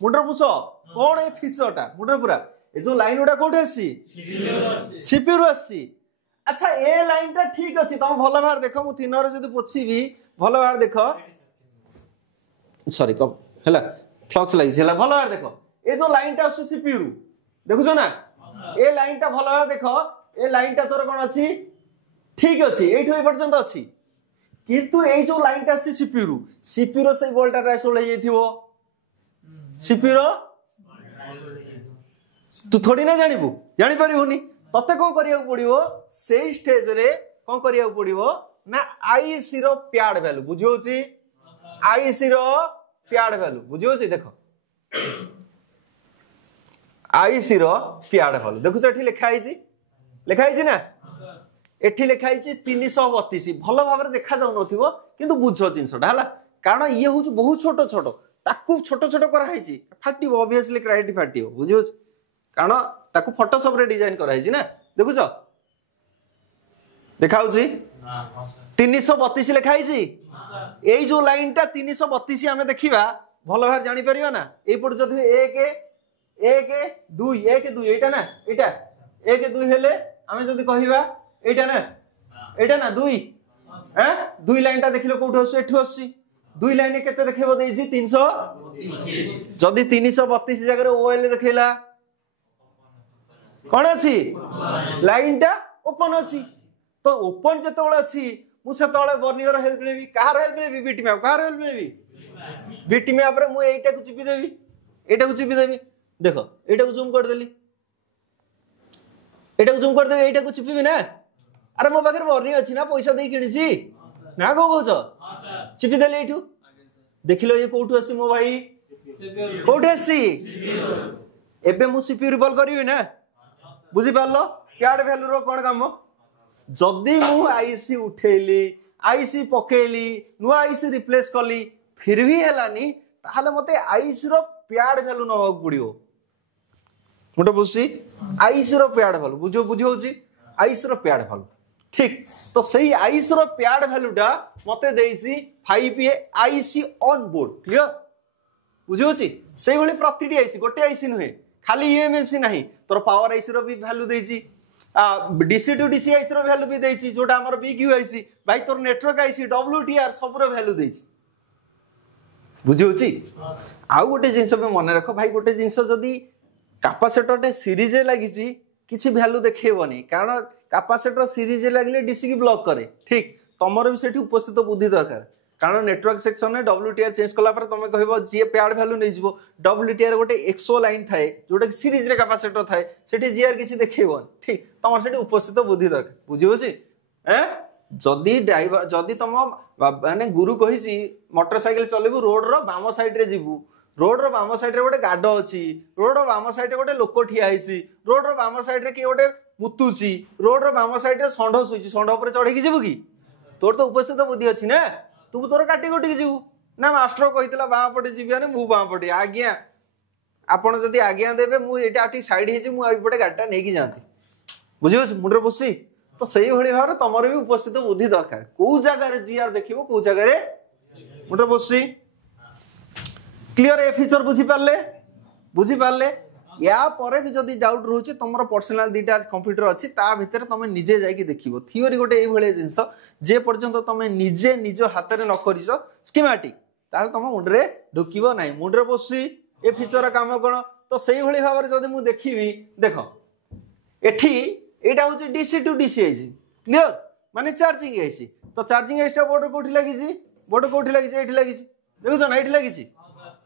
मुंडर पुछो कोन ए फीचरटा मुंडर पूरा ये जो लाइन उडा कोठे आसी सीपी रु आसी अच्छा ए लाइन टा ठीक अछि तुम भलो बाहर देखो मु थिनर जदी पोछिबी भलो बाहर देखो सॉरी कब हैला फ्लक्स लागि छला भलो यार देखो ए जो लाइन टा आसी सीपी रु देखु छ ना ए लाइन टा भलो यार देखो ए लाइन टा तोर कोन अछि ठीक अछि एठो ए पर्यंत अछि किंतु ए जो लाइन टा आसी सीपीयू रो से वोल्टा ट्रांसफर हो जाइथिबो सीपीयू रो तू थोड़ी ना जानी परिबुनी तते को करिया पड़िबो से स्टेज रे को करिया पड़िबो ना आईसी रो प्याड वैल्यू बुझियोची आईसी रो प्याड वैल्यू बुझियोची देखो आईसी रो प्याड वैल्यू देखो एठी लिखा आइछि ना एठी लिखा आइछि 332 भलो भाबरे देखा जाउ नथिबो किंतु बुझो जिंसटा हला कारण ये होछ बहुत छोटो छोटो ताकू छोटो छोटो करा आइछि फाटिबो ऑब्वियसली क्राइटी फाटिबो बुझियो कारण ताकू फोटोशॉप रे डिजाइन करा आइछि ना देखुछ देखाउछि 332 लिखा आइछि एई जो लाइन टा 332 हमें देखिबा भलो भार जानि परिबा ना ए पड़ जदि 1 2 1 2 एटा ना एटा 1 2 हेले हमें जदि कहिबा एटा ना 2 हैं 2 लाइन टा देखिलो कोठो आसी एठु आसी 2 लाइन केते देखैबो देछि 332 जदि 332 जगह रे ओएल देखैला कोन अछि लाइन टा ओपन अछि तो ओपन जेतोळे अछि मु सेतोळे वर्नियर हेल्प लेबी कार हेल्प लेबी बीटी मैप कार हेल्प लेबी बीटी मैप रे मु एटा को चिपी देबी देखो एटा को जूम कर देली एटा को जूम कर दे एटा को चिपीबी ना अरे मो पाखर वर्नी अछि ना पैसा दे किनिछि ना को कहछ चिपी देली एठू देखिलो ये कोठू आसी मो भाई कोठे आसी एबे मु सीपीयू रिवॉल्व करबी ना बुझी पारलो प्याड वैल्यू रो कोन काम जदी मु आईसी उठेली आईसी पकेली नु आईसी रिप्लेस करली फिर भी हेलानी ताहाले मते आईसी रो प्याड वैल्यू नवा पड़ियो मोटे बुझी आईसी रो प्याड वैल्यू बुझियोची आईसी रो प्याड वैल्यू ठीक तो सही आईसी रो प्याड वैल्यू टा मते देइची 5A IC on board clear बुझियोची सेही भली प्रतिटी आईसी गोटे आईसी नुहे खाली यूएमएमसी नहीं तोर पावर आईसी रो भी वैल्यू देइची डीसी टू डीसी आईसी रो वैल्यू भी देइची जोटा हमर बीक्यू आईसी भाई तोर नेटवर्क आईसी डब्ल्यूटीआर सब रो वैल्यू देइची बुझियोची आ गोटे जिंस पे मन रख भाई गोटे जिंस जदी कैपेसिटर टे सीरीज लागिची किछि वैल्यू देखेबनी कारण कैपेसिटर सीरीज लागले डीसी की ब्लॉक करे ठीक तमरो भी सेठी उपस्थित बुद्धि दरकार कारण नेटवर्क सेक्शन में डब्ल्यूटीआर चेंज कला पर तमे कहबो जे प्याड वैल्यू नै जिवो डब्ल्यूटीआर गोटे एक्सो लाइन थाए जोटा सीरीज रे कैपेसिटर थाए सेठी जीआर किछि देखेबो ठीक तमर सेठी उपस्थित बुद्धि दरकार बुझियो छी हैं जदी ड्राइवर जदी तम माने गुरु कहिसी मोटरसाइकिल चलेबू रोड रो बाम साइड रे जिवू रोड रो बाम साइड रे गोटे गाडो अछि रोड रो बाम साइड रे गोटे लोक ठिया आइछि रोड रो बाम साइड रे के गोटे मुतुची रोड रो बाम साइड रे संढ सुइछि संढ ऊपर चढ़ी के जिवू की तोर तो उपस्थित बुद्धि अछि ना तू तोर काटी गोटी जिवू ना मास्टर कहितला बाम पटे जिबियाने मु बाम पटे आज्ञा आपण जदी आज्ञा देबे मु एटा आटी साइड हे जे मु आइ पटे गाडटा नै की जानती बुझियो मुंडरे बसी तो सही भली भाव तमर भी उपस्थित बुद्धि दरकार को जगह रे जीआर देखिबो को जगह रे मुंडरे बसी क्लियर ए फीचर बुझी पारले या परे भी जदी डाउट रहउचे तमरो पर्सनल दीटा कंप्यूटर अछि ता भितर तमे निजे जाई कि देखिबो थियोरी गोटे एई भले जिंस जे पर्यंत तमे निजे निज हाथ रे न करिसो स्कीमेटिक ताल तम मुंडरे ढुकिबो नाही मुंडरे बसी ए फीचर काम कोन तो सही भली भाव रे जदी मु देखिबी देखो एठी एटा होची DC to DC IC clear माने चार्जिंग आईसी तो चार्जिंग एक्स्ट्रा बोर्ड कोठी लागिची एठी लागिची देखुछ ना एठी लागिची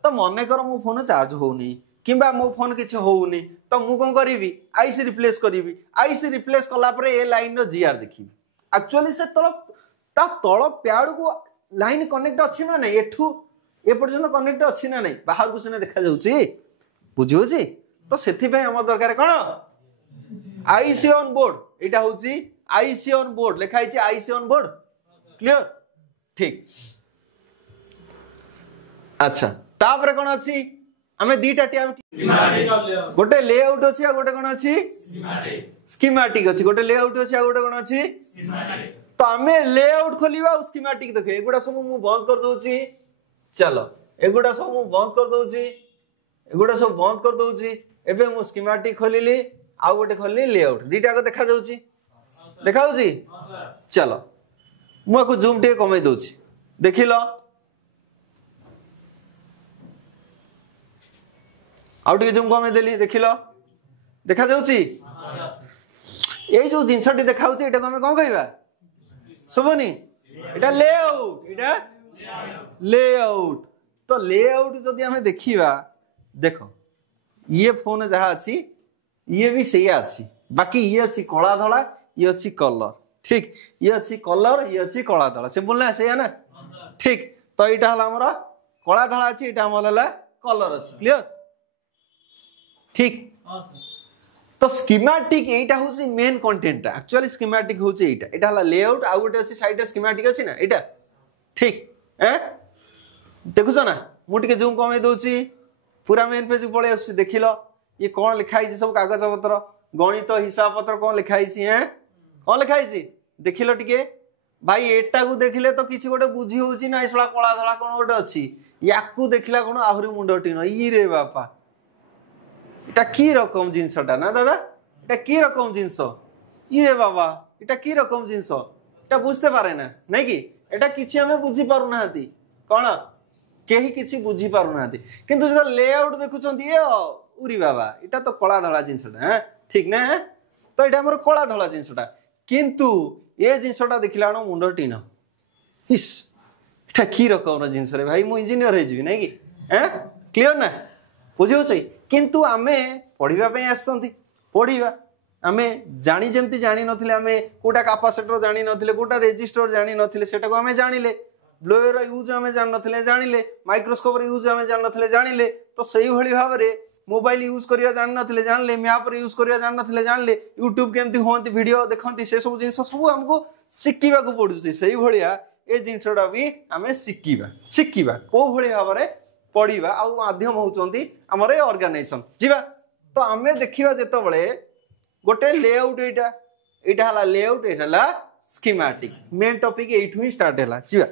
तो मने कर मो फोन चार्ज होउनी किंबा मो फोन किछ होउनी तो मु कोन करिवि आईसी रिप्लेस करिवि आईसी रिप्लेस कला पर ए लाइन रो जीआर देखिवि एक्चुअली से तळ प्याड को लाइन कनेक्ट अछि ना नै एठू ए पर्यंत कनेक्ट अछि ना नै बाहर को सिने देखा जाउची बुझियो छी तो सेथि पे हमर दरकार कोन आईसी ऑन बोर्ड एटा होची आईसी ऑन बोर्ड लिखा हिची आईसी ऑन बोर्ड क्लियर ठीक अच्छा तापर कोन अछि हमें दीटा टी गोटे लेआउट अछि आ गोटे कोन अछि स्कीमेटिक अछि गोटे लेआउट अछि आ गोटे कोन अछि तो हमें लेआउट खोलिबा स्कीमेटिक देखे एगुडा सब मु बंद कर दोची चलो एगुडा सब मु बंद कर दोची एगुडा सब बंद कर दोची एबे मु स्कीमेटिक खोलिली आ गोटे खोलली लेआउट दीटा को देखा जाउची चलो मु को जूम टे कमे दोची देखिलो आउट के जूम कमे देली देखिलो देखा जाउची ए जो जिंसटी देखाउची एटा को हमें कोन कहबा सुबनी एटा लेआउट एटा लेआउट तो लेआउट जदि आमे देखिबा देखो ये फोन जहाँ अच्छी ये भी सही आसी बाकी ये अच्छी कला धला ये अच्छी कलर ठीक ये अच्छी कलर ये अच्छी कला धला से बोलना सही है ना ठीक तो यहाँ हला कला धला अच्छी यहाँ हमारा कलर अच्छी क्लियर ठीक तो स्कीमेटिक एटा होची मेन कंटेंट एक्चुअली स्कीमेटिक होची एटा हला लेआउट आ गोटे अछि साइड रे स्कीमेटिक अछि ना एटा ठीक देखुछ ना मु टिके जूम कमे दोची पूरा मेन पेज पळे आसी देखिलो ये कोन लिखाई छी सब कागज पत्र गणित हिसाब पत्र कोन लिखाई छी कोन लिखाई छी देखिलो टिके भाई एटा को देखिले तो किछि गोटे बुझी होची ना इसला कला धला कोन गोटे अछि याकू देखिला कोन आहुरी मुंडटी न ई रे बापा এটা কি রকম জিনিসটা না দাদা এটা কি রকম জিনিস ইরে বাবা এটা কি রকম জিনিস এটা বুঝতে পারে না নাকি এটা কিছু আমি বুঝি পারু নাহাতি কোন কেহি কিছু বুঝি পারু নাহাতি কিন্তু যেটা লেআউট দেখুচন্তি এ উরি বাবা এটা তো কলা ধলা জিনিসটা হ্যাঁ ঠিক না তো এটা আমার কলা ধলা জিনিসটা কিন্তু এ জিনিসটা দেখিলা ন মুন্ড টিন ইস এটা কি রকম জিনিস রে ভাই মু ইঞ্জিনিয়ার হই যাবি নাকি হ্যাঁ ক্লিয়ার না बुझे किंतु आमे पढ़िबा पे आसंती पढ़िबा आमे जानी जेमती जानी नथिले आमे कोटा कैपेसिटर जानी नथिले कोटा रेजिस्टर जानी नथिले सेटा को आमे जानिले ब्लोअर यूज आमे जान नथिले जानिले माइक्रोस्कोप रे यूज आमे जान नथिले जानिले तो सही भली भाव रे मोबाइल यूज करिया जान नथिले जानिले मैप रे यूज करिया जान नथिले जानिले यूट्यूब केमती होंती वीडियो देखंती से सब जिंस सब हमको सिक्किबा को पडुसी सही भलिया ए जिंसडा भी आमे सिक्किबा को भली भाव रे पढ़ा आ माध्यम होउचंती हमर ऑर्गेनाइजेशन जीवा तो आमे देखिबा जेतो बळे गोटे लेआउट एटा हला लेआउट एटा हला स्कीमेटिक मेन टॉपिक एठु ही स्टार्ट हला जीवा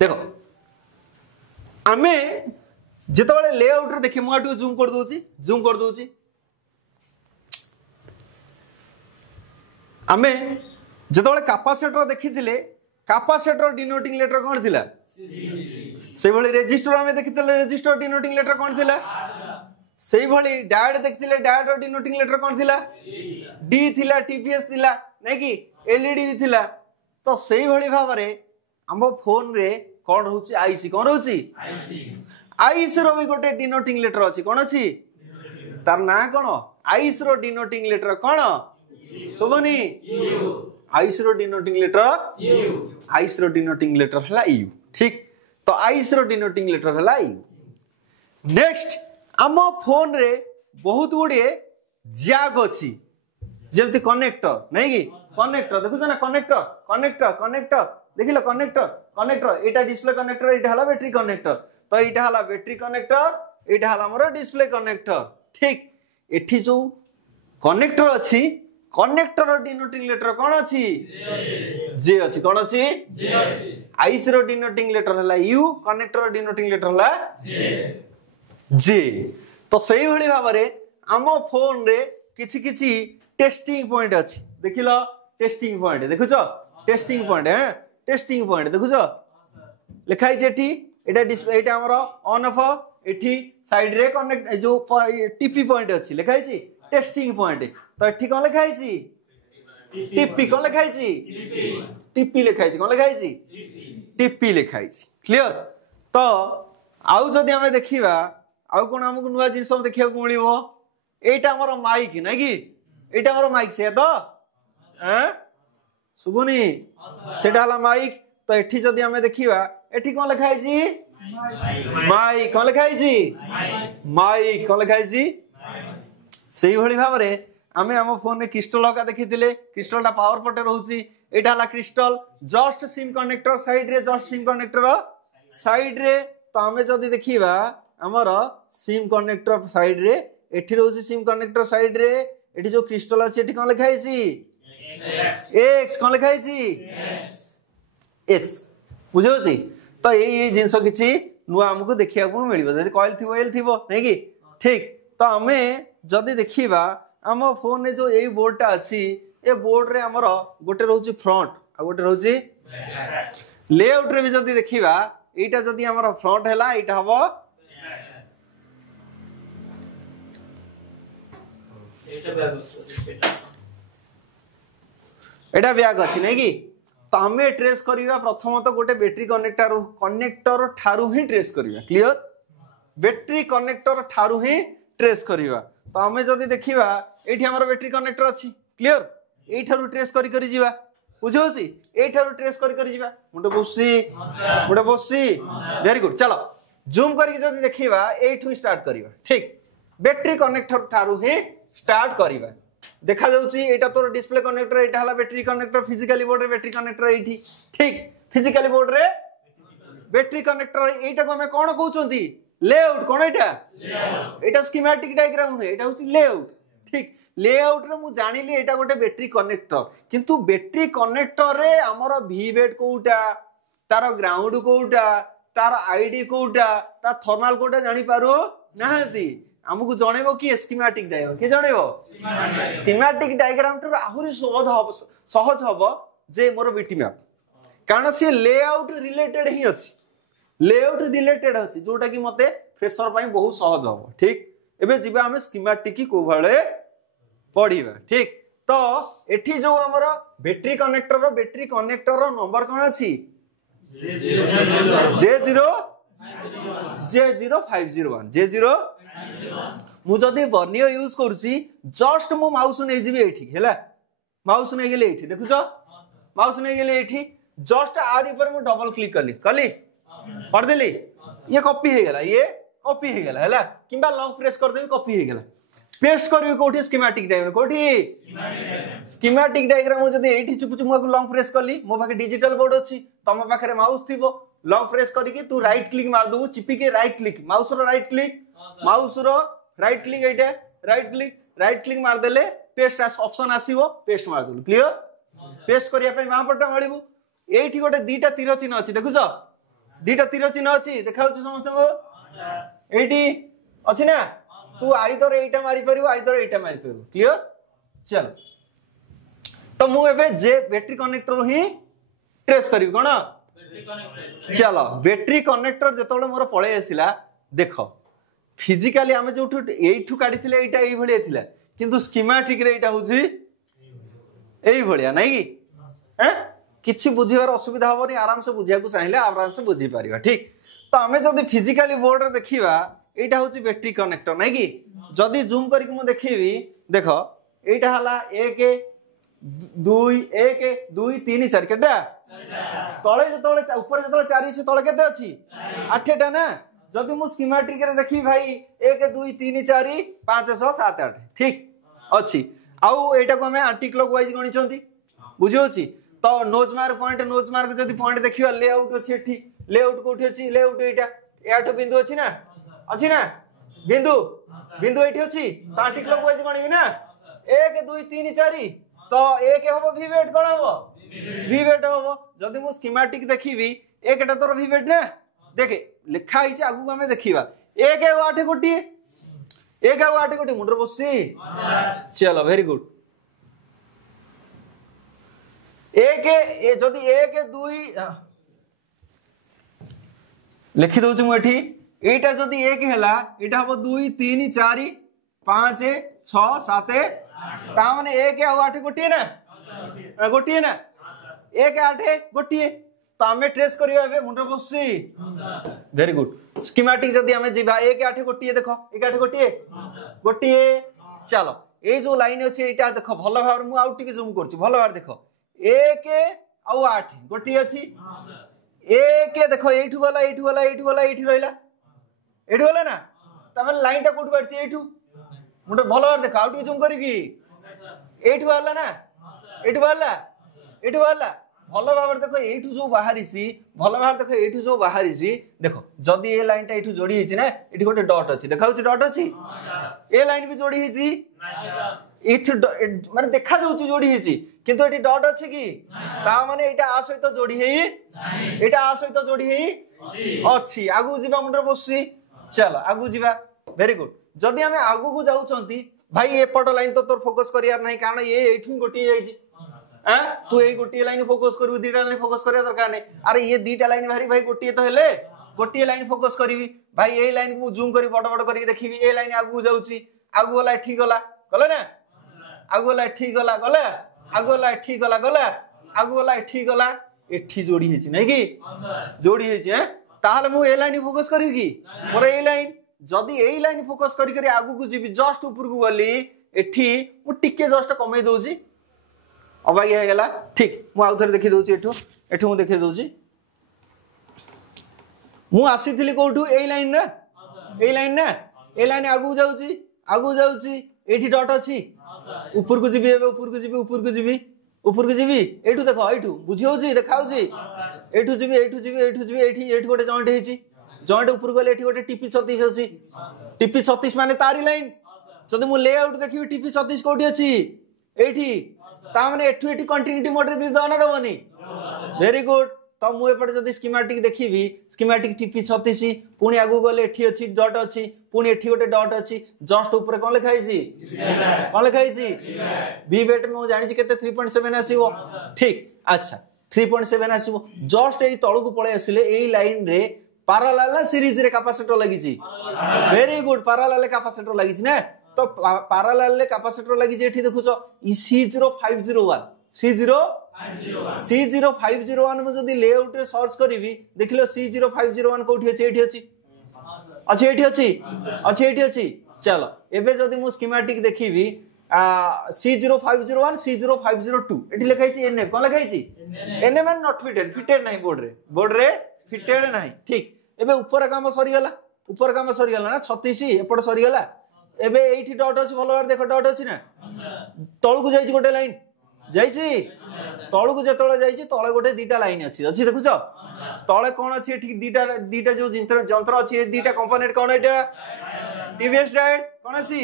देखो आमे जेतो बळे लेआउट रे देखि माटू जूम कर दोची आमे जेतो बळे कैपेसिटर देखिथिले कैपेसिटर डिनोटिंग लेटर कोन थिला से भली रेजिस्टर आमे देखितले रेजिस्टर डिनोटिंग लेटर कोन थिला से भली डायोड देखितले डायोड डिनोटिंग लेटर कोन थिला डी थिला टीपीएस थिला नै कि एलईडी भी थिला तो से भली भाव रे हम फोन रे कोन होची आईसी कोन होची आईसी रो भी गोटे डिनोटिंग लेटर अछि कोन अछि तार ना कोन आईसी रो डिनोटिंग लेटर कोन सोबनी आईसी रो डिनोटिंग लेटर हला यू ठीक तो आईसी रो डिनोटिंग लेटर हला यू नेक्स्ट आम फोन रे बहुत गुड़े जैक अछि जेमति कनेक्टर नै कि कनेक्टर देखुछ ना कनेक्टर देखिलो कनेक्टर एटा डिस्प्ले कनेक्टर एटा हला बैटरी कनेक्टर तो एटा हला बैटरी कनेक्टर एटा हला हमर डिस्प्ले कनेक्टर ठीक एठी जो कनेक्टर अछि कनेक्टर डिनोटिंग लेटर कोन अछि जे अछि कोन अछि जे अछि आईसी रो डिनोटिंग लेटर हला यू कनेक्टर डिनोटिंग लेटर हला जे तो सही भली भाव रे आम फोन रे किछि किछि टेस्टिंग पॉइंट अछि देखिलो टेस्टिंग पॉइंट देखुछो टेस्टिंग पॉइंट देखुछो लिखाई जेठी एटा डिस्प्ले एटा हमर ऑन ऑफ एठी साइड रे कनेक्ट जो टीपी पॉइंट अछि लिखाई छी टेस्टिंग पॉइंट तो एठी कोन लिखाई छी टीपी कोन लिखाई छी टीपी लिखाई छी कोन लिखाई छी टीपी लिखाई छी क्लियर तो आउ जदि हमें देखिबा आउ कोन हमकु नुवा जिंस सब देखिया को मिलिबो एटा हमर माइक नै कि एटा हमर माइक से तो हैं सुबुनी सेटा हला माइक तो एठी जदि हमें देखिबा एठी कोन लिखाई छी माइक कोन लिखाई छी माइक कोन लिखाई छी सही भली भाव रे आमे हम फोन रे क्रिस्टल का देखिथिले क्रिस्टलटा पावर पटे रहउची एटा हला crystal just SIM connector side रे जस्ट सिम कनेक्टर साइड रे तो हमें जदी देखिबा हमर सिम कनेक्टर साइड रे एठी रहउची सिम कनेक्टर साइड रे एठी जो क्रिस्टल अछि एठी कोन लिखाई छी एक्स कोन लिखाई छी एक्स बुझोची तो ये जिंस किछि नुआ हमकु देखिया को मिलिबो जदी कॉइल थिबो एल थिबो नै कि ठीक तो हमें जदी देखिबा हम फोन रे जो एई बोर्डटा अछि ए बोर्ड रे हमर गोटे रहउची फ्रंट आ गोटे रहउची लेआउट रे भी जदी देखिबा एटा जदी हमर फ्रंट हैला एटा हबो एटा बैग अछि नै कि तो आम ट्रेस करवा प्रथमतः गोटे बैटरी कनेक्टर ठारू ही ट्रेस करवा क्लियर बैटरी कनेक्टर ठारू ही ट्रेस करवा तो आम जदि देखा ये आम बैटरी कनेक्टर अच्छी क्लियर यू ट्रेस कर बुझे यू ट्रेस कर मुंडे बसी वेरी गुड चलो जूम करके देखा यू स्टार्ट करवा ठीक बैटरी कनेक्टर ठारू ही स्टार्ट करवा देखा जाउची एटा तोर डिस्प्ले कनेक्टर एटा हला बैटरी कनेक्टर फिजिकली बोर्ड रे बैटरी कनेक्टर एठी ठीक फिजिकली बोर्ड रे बैटरी कनेक्टर एटा को हमें कोन कहउचंती लेआउट कोन एटा स्कीमेटिक डायग्राम रे एटा होची लेआउट ठीक लेआउट रे मु जानिली एटा गोटे बैटरी कनेक्टर किंतु बैटरी कनेक्टर रे हमर वीवेट कोउटा तार ग्राउंड कोउटा तार आईडी कोउटा ता थर्मल कोउटा जानि पारो नाहती हमको जणेबो कि स्कीमेटिक डायग्राम के जणेबो स्कीमेटिक डायग्राम तो आहुरी सहज हबो जे मोर बीटी मैप कारण से लेआउट रिलेटेड ही अछि लेआउट रिलेटेड अछि जोटा कि मते फ्रेशर पई बहुत सहज हबो ठीक एबे जिबा हम स्कीमेटिक को भले पढिबा ठीक तो एठी जो हमर बैटरी कनेक्टर नंबर कोन अछि J0501 मु जदि वर्नियर यूज करूची जस्ट मु माउस नै जिबी एठी हैला माउस नै गेले एठी देखुछ माउस नै गेले एठी जस्ट आर ऊपर मु डबल क्लिक कली कर देली ये कॉपी हे गेला हैला किबा लॉन्ग प्रेस कर देबी कॉपी हे गेला पेस्ट करबी कोठी स्कीमेटिक डायग्राम कोठी स्कीमेटिक डायग्राम जदि एठी चुपुचु मु लॉन्ग प्रेस कली मो पाखे डिजिटल बोर्ड अछि तम पाखे माउस थिबो लॉन्ग प्रेस करके तू राइट क्लिक मार दबु चिपी के right click mouse row right click एटा राइट क्लिक मार देले पेस्ट ऑप्शन आसीबो पेस्ट मार दलु क्लियर पेस्ट करिया पे मा पटा मारिबु एठी गोटे दीटा तीर चिन्ह अछि देखुछ दीटा तीर चिन्ह अछि देखाउ छ समस्त को एठी अछि ना तू आइदर एटा मारी परिबो आइदर एटा मारी परिबो क्लियर चल तो मु एबे जे बैटरी कनेक्टर ही ट्रेस करिबो कोन चलो बैटरी कनेक्टर जतोले मोर पळे आसिला देखो फिजिकली आमे जो एठू काढी थिले एटा एई भलिया थिला किंतु स्कीमेटिक रे एटा होची एई भलिया नै कि हैं किछि बुझिबार असुविधा होबनी आराम से बुझिया को चाहिले आराम से बुझी परिबा ठीक तो आमे जदी फिजिकली बोर्ड रे देखिबा एटा होची बैटरी कनेक्टर नै कि जदी जूम करके मु देखिबी देखो एटा हला 1 2 1 2 3 4 केटा तळे जतोले ऊपर जतोले 4 छै तळे केते अछि 8 टा ना जदि मु स्कीमेटिक रे देखि भाई 1 2 3 4 5 6 7 8 ठीक अछि आउ एटा को हमें एंटी क्लॉकवाइज गणी छंती बुझियोछि तो नोज मार्क जदि पॉइंट देखियो लेआउट अछि एठी लेआउट कोठी अछि लेआउट एटा 8 बिंदु अछि ना बिंदु एठी अछि तो एंटी क्लॉकवाइज गणीबी ना 1 2 3 4 तो 1 हबो वीवेट कोन हबो वीवेट हबो जदि मु स्कीमेटिक देखिबी एकटा तोर वीवेट ना देखे लिखा ही आगु हमें देखिबा 1 8 गोटी 1 8 गोटी मुंडर बसी चलो वेरी गुड 1 जदि 1 2 लिखि दउछु मु एठी एटा जदि 1 हैला एटा हबो 2 3 4 5 6 7 ता माने 1 8 गोटी ना 1 8 गोटी तो हमें ट्रेस करियो एबे मुंडर बसी वेरी गुड स्कीमेटिक जदी हमें जिबा 1 8 गोटी देखो 1 8 गोटी चलो ए जो लाइन अछि एटा देखो भलो भाव मु आउट के जूम करछि भलो भाव देखो 1 आउ 8 गोटी अछि 1 देखो एठू गला एठू रहिला एठू गला ना तमन लाइन टा कोठ परछि एठू मुंडर भलो भाव देखो आउट के जूम करिकी एठू आला ना एठू आला भलो भाव देखो एठू जो बाहरी सी भलो भाव देखो एठू जो बाहरी सी देखो जदी ए लाइन टा एठू जोड़ी हिची ना एठी गोटे डॉट अछि देखाउची डॉट अछि ए लाइन भी जोड़ी हिची एठी माने देखा जाउची जोड़ी हिची किंतु एठी डॉट अछि कि ता माने एटा आ सहित जोड़ी हेई एटा आ सहित जोड़ी हेई अछि आगु जिबा मुंडर बससी चलो आगु जिबा वेरी गुड जदी हमें आगु को जाउचंती भाई एपट लाइन तो तोर फोकस करियार नाही कारण ए एठू गोटी जाईची तू ए गोटी लाइन फोकस करबी दीटा लाइन फोकस करिया दरकार नै अरे ये दीटा लाइन भारी भाई गोटी तो हेले गोटी लाइन फोकस करबी भाई ए लाइन को जूम करी बड़ करी देखिबी ए लाइन आगु जाउची आगु वाला ठीक गला ना आगु वाला ठीक गला आगु वाला ठीक गला आगु गला एठी गला एठी जोड़ी हेछि नै कि जोड़ी हेछि हैं ताहाले मु ए लाइन फोकस करी कि मोर ए लाइन जदी ए लाइन फोकस करी करी आगु को जीबी जस्ट ऊपर को गली एठी मु टिके जस्ट कमै दोजी अबागी हे गेला ठीक मु आउ थरे देखि दोची एठू मु देखि दोची मु आसीथिली कोठू ए लाइन ना ए लाइन आगु जाउची एठी डॉट अछि ऊपर को जीबी ऊपर को जीबी एठू देखो एठू बुझियोची देखाउची एठू जीबी एठी गोटे जॉइंट हेची जॉइंट ऊपर गले एठी गोटे टीपी 36 अछि टीपी 36 माने तारी लाइन जदि मु लेआउट देखिबी टीपी 36 कोठी अछि एठी ता माने एठू एठी कंटिन्यूटी मोड रे भी दना दबनी वेरी गुड तो मु एपटे जदि स्कीमेटिक देखिबी स्कीमेटिक टीपी 36 पुनी आगु गले एठी अछि डॉट अछि पुनी एठी गोटे डॉट अछि जस्ट ऊपर कोन लिखाइछि वी वेट मु जानि छि केते 3.7 आसीबो ठीक अच्छा 3.7 आसीबो जस्ट एई तळु को पळे आसिले एई लाइन रे पैरेलल सीरीज रे कैपेसिटर लागि छि वेरी गुड पैरेलल कैपेसिटर लागि छि ना तो पैरेलल कैपेसिटर लागि छि एठी देखुछो C0501 में जदी लेआउट रे सर्च करबी देखिलो C0501 कोठी अछि एठी अछि चलो एबे जदी मु स्कीमेटिक देखिबी C0501 C0502 एठी लिखाइ छि एनए कोन लिखाइ छि एनए मान नॉट फिटेड नाही बोर्ड रे फिटेड नाही ठीक एबे ऊपर काम सरी गला ना 36 एपड सरी गला एबे एठी डॉट अछि भलो बार देखो डॉट अछि ना तळु को जाइछि गोटे लाइन जाइछि तळु को जेतळे जाइछि तळे गोटे दीटा लाइन अछि देखुछो तळे कोन अछि एठी दीटा जो यंत्र अछि दीटा कंपोनेंट कोन एटा टीवीएस डायोड कोन अछि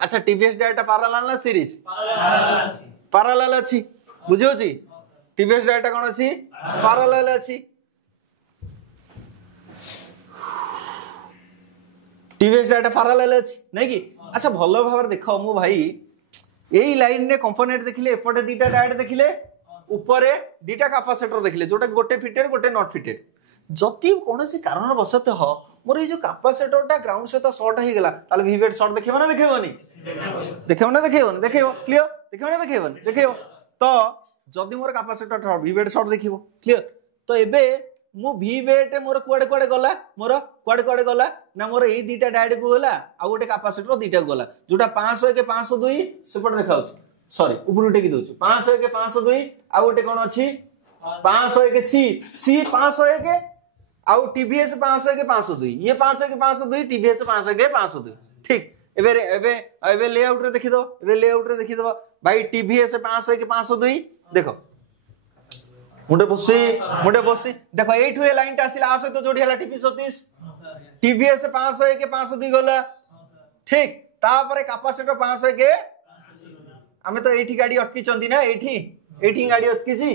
अच्छा टीवीएस डायोड पैरेलल ना सीरीज पैरेलल अछि बुझियो छी टीवीएस डायोड कोन अछि पैरेलल अछि टीवीएस डाटा पैरेलल अछि नै कि अच्छा भलो भाबर देखो मु भाई एई लाइन ने कंपोनेंट देखिले एपटे दीटा डायोड देखिले ऊपर दीटा कैपेसिटर देखिले जोटा गोटे फिटेड गोटे नॉट फिटेड जति कोनोसी कारण वसत हो मोर ए जो कैपेसिटरटा ग्राउंड सहित शॉर्ट हे गेला ताले वीवेट शॉर्ट देखिबो ना देखिबोनी देखिबो क्लियर देखिबो तो जदी मोर कैपेसिटर वीवेट शॉर्ट देखिबो क्लियर तो एबे मु वीवेट मोर कुआडे गला ना मोर ए दीटा डायोड को गला आ गोटे कैपेसिटर दीटा को गला जोटा 500 के 502 सेपट देखाउछ सॉरी ऊपर टेकी दोछ 500 के 502 आ गोटे कोन अछि 500 के सी 500 के आ टीवीएस 500 के 502 ये 500 के 502 टीवीएस 500 के 502 ठीक एबे लेआउट रे देखि दो भाई टीवीएस 500 के 502 देखो मुंडे बसी देखो एठु ए लाइन टा आसिला आसे तो जोडी हला टीपी 36 टीवीएस 500 के 502 गला ठीक तापरे कैपेसिटर 500 के हमें तो एठी गाड़ी अटकी चंदी ना एठी गाड़ी अटकी छी